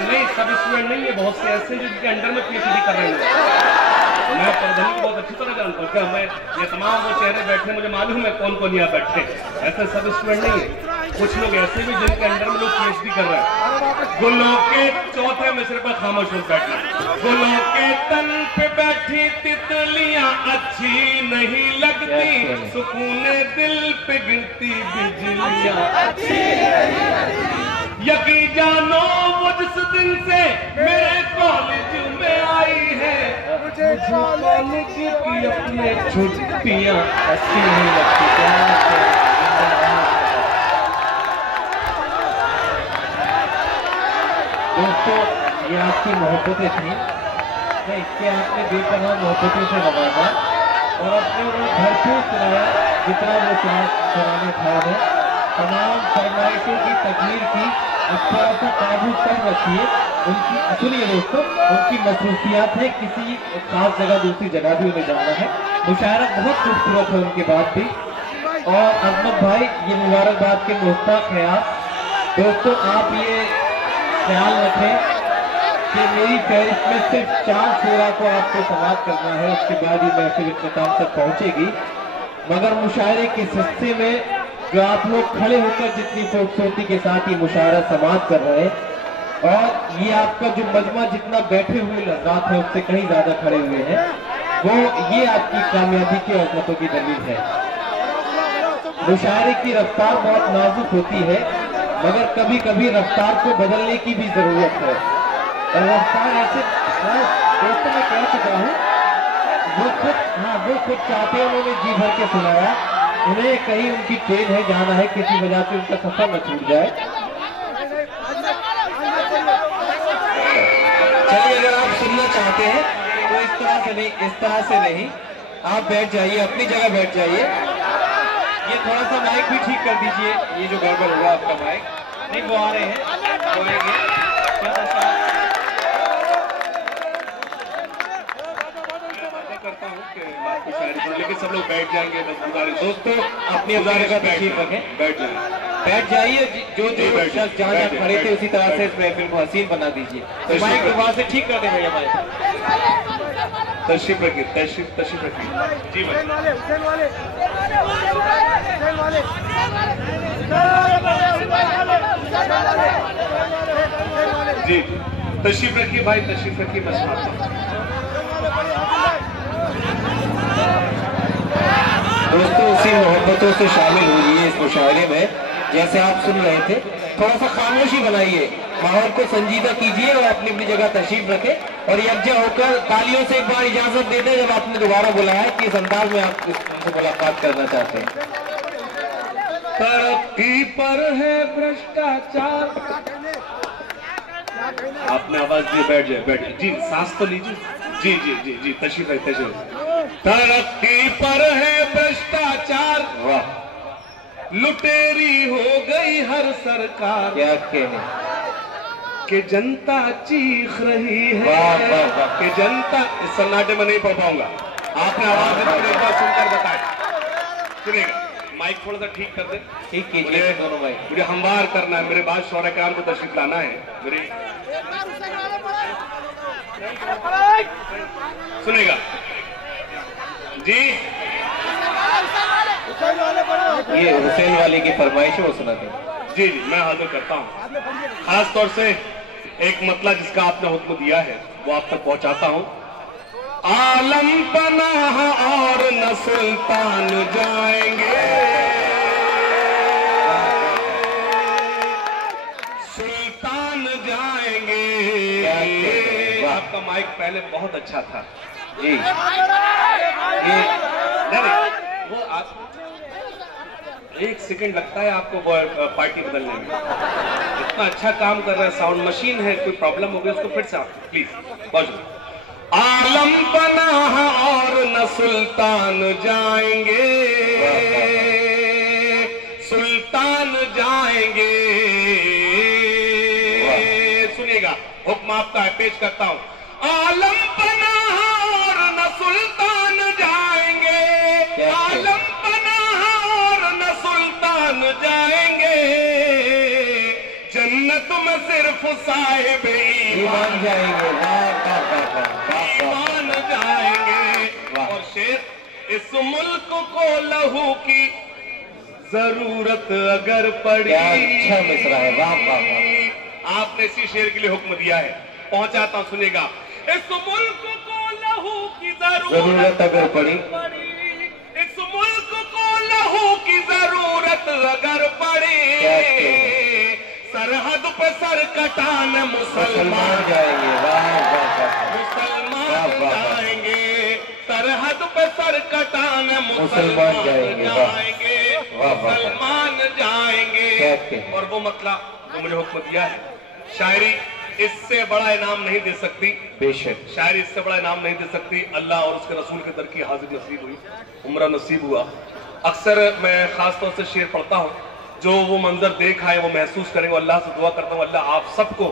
नहीं, सब स्टूडेंट नहीं है, बहुत से ऐसे जिनके अंडर में पीएचडी कर रहे हैं। मैं प्रधान को बहुत अच्छी तरह जानता हूँ, क्या मैं ये तमाम वो चेहरे बैठे मुझे मालूम है कौन कौन यहाँ बैठे, ऐसे सब स्टूडेंट नहीं है। कुछ लोग ऐसे भी जिनके अंडर में लोग पीएचडी कर रहे हैं। गुलों के चौथे में सिर्फ खामोश हो बैठे, गुलों के तन पे बैठी तितलियां अच्छी नहीं लगती, सुकून दिल पे गिरती बिजलियां अच्छी। यकीन जानो वो जिस दिन से मेरे कॉलेज में आई है, मुझे कॉलेज की अपने छुट्टियां अच्छी नहीं लगती। दोस्तों, ये आपकी मोहब्बतें थी, नहीं कि आपने बेपनाह मोहब्बतों से नवाजा और अपने वो भरपूर सुनाया जितना वो सुनाने था है। तमाम फरमाइशों की तकमील की इस तरह से काबू कर रखिए। उनकी सुनिए दोस्तों, उनकी मसरूफियात है, किसी खास जगह दूसरी जगह भी उन्हें जाना है। मुशायरा बहुत खूबसूरत है उनके बाद भी। और अहमद भाई, ये मुबारकबाद के मुस्ताक हैं आप। दोस्तों, आप ये ख्याल रखें कि मेरी फहरिस्त में सिर्फ 4 सूरा को आपको समाप्त करना है, उसके बाद ही महफिल इख्तिताम तक पहुंचेगी। मगर मुशायरे के हिस्से में जो आप लोग खड़े होकर जितनी खूबसूरती के साथ ये मुशायरा समाप्त कर रहे हैं, और ये आपका जो मजमा जितना बैठे हुए लज़्ज़ात है उससे कहीं ज्यादा खड़े हुए हैं, वो ये आपकी कामयाबी की अज़मतों की दलील है। मुशायरे की रफ्तार बहुत नाजुक होती है, मगर कभी कभी रफ्तार को बदलने की भी जरूरत है। और रफ्तार ऐसे दोस्तों मैं कह चुका हूँ, वो खुद चाहते हैं, उन्होंने जी भर के सुनाया, उन्हें कहीं उनकी ट्रेन है जाना है, किसी वजह से उनका सफर न छूट जाए। चलिए, अगर आप सुनना चाहते हैं तो इस तरह से नहीं, आप बैठ जाइए, अपनी जगह बैठ जाइए। ये थोड़ा सा माइक भी ठीक कर दीजिए, ये जो गड़बड़ हुआ आपका माइक। नहीं, वो आ रहे हैं, बोलेंगे। करता हूँ कि बात को शायरी करूं, लेकिन सब लोग बैठ जाएंगे। बस गुजारिश दोस्तों, अपनी जगह तशरीफ रखें, बैठ जाइए। जो शख्स जहाँ जहाँ खड़े थे उसी तरह से इस महफिल को हसीन बना दीजिए। तो माइक दोबारा से ठीक कर दे भैया। माइक तशरीफ रखिए, तशरीफ रखिए जी भाई। जी तशरीफ रखिए भाई, तशरीफ रखिए। बस दोस्तों, उसी मोहब्बतों से शामिल हुई इस मुशायरे में। जैसे आप सुन रहे थे, थोड़ा सा खामोशी बनाइए, माहौल को संजीदा कीजिए और अपनी अपनी जगह तशरीफ रखें और यकजा होकर तालियों से एक बार इजाजत दे दें जब आपने दोबारा बुलाया कि इस अंदाज में आप उनसे मुलाकात करना चाहते हैं। तरक्की पर है भ्रष्टाचार। आपने आवाज दी, बैठ जाए जी, सांस तो लीजिए। जी जी जी जी, तशरीफ है, तशरीफ। तरक्की पर है भ्रष्टाचार, वाह, लुटेरी हो गई हर सरकार। क्या कहने कि जनता चीख रही है। वाह वाह वाह। कि जनता, इस सन्नाटे में नहीं पढ़ पाऊंगा, आपने आवाज एक बार सुनकर बताए। सुनिएगा, माइक थोड़ा सा ठीक कर दे। ठीक कीजिए दोनों भाई। मुझे हमवार करना है, मेरे बाद शौहरा कराम को तशरीफ लाना है मेरे। सुनेगा जी, ये हुसैन वाले की फरमाइश है, वो सुनाते। जी जी, मैं हाजिर करता हूँ। खास तौर से एक मतला जिसका आपने हुक्म दिया है वो आप तक पहुंचाता हूँ। आलम पनाह और न सुल्तान जाएंगे, सुल्तान जाएंगे। आपका माइक पहले बहुत अच्छा था जी। ये नहीं, वो आप एक सेकंड लगता है आपको पार्टी बदलने में। इतना अच्छा काम कर रहा है, साउंड मशीन है, कोई प्रॉब्लम हो गई उसको फिर से आप प्लीज पहुंचो। आलम पनाह और न सुल्तान जाएंगे, सुल्तान जाएंगे। सुनिएगा, हुक्म आपका है, पेश करता हूं। आलम पनाह और न सुल्तान जाएंगे, आलम पनाह और न सुल्तान जाएंगे। जन्नत में सिर्फ साहिब ईमान जाएंगे, ईमान जाएंगे। और शेर, इस मुल्क को लहू की जरूरत अगर पड़ी। अच्छा मिसरा है, वाह वाह वाह। आपने इसी शेर के लिए हुक्म दिया है, पहुंचाता हूं, सुनिएगा। इस मुल्क को लहू की जरूरत अगर पड़ी, इस मुल्क को लहू की जरूरत अगर पड़ी। सरहद पे सर कटान मुसलमान जाएंगे, वाह वाह वाह। मुसलमान जाएंगे, सरहद पे सर कटान मुसलमान जाएंगे, मुसलमान जाएंगे। और वो मतलब जो मुझे हुक्म दिया है, शायरी इससे बड़ा इनाम नहीं दे सकती, बेशक शायरी इससे बड़ा इनाम नहीं दे सकती। अल्लाह और उसके रसूल के दर की हाजिर नसीब हुई, उम्रा नसीब हुआ। अक्सर मैं खास तौर से शेर पढ़ता हूँ, जो वो मंजर देखा है वो महसूस करेंगे। अल्लाह से दुआ करता हूँ, अल्लाह आप सबको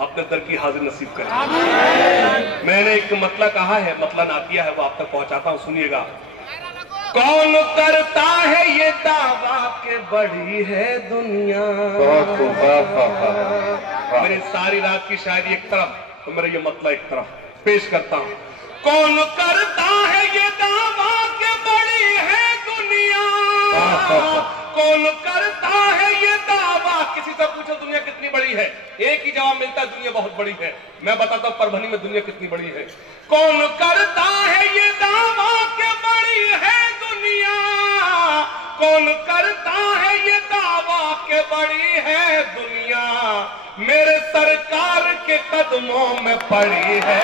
अपने दर की हाजिर नसीब करें। मैंने एक मतला कहा है, मतला नातिया है, वो आप तक पहुंचाता हूँ, सुनिएगा। कौन करता है ये दावा के बड़ी है दुनिया। मेरी सारी रात की शायरी एक तरफ, तो मेरा ये मतला एक तरफ पेश करता हूँ। कौन करता है ये दावा के बड़ी है दुनिया, कौन करता है ये दावा। किसी से पूछो दुनिया कितनी बड़ी है, एक ही जवाब मिलता है, दुनिया बहुत बड़ी है। मैं बताता हूँ परभनी में दुनिया कितनी बड़ी है। कौन करता है ये दावा के बड़ी है दुनिया, कौन करता है ये दावा के बड़ी है दुनिया। मेरे सरकार के कदमों में पड़ी है।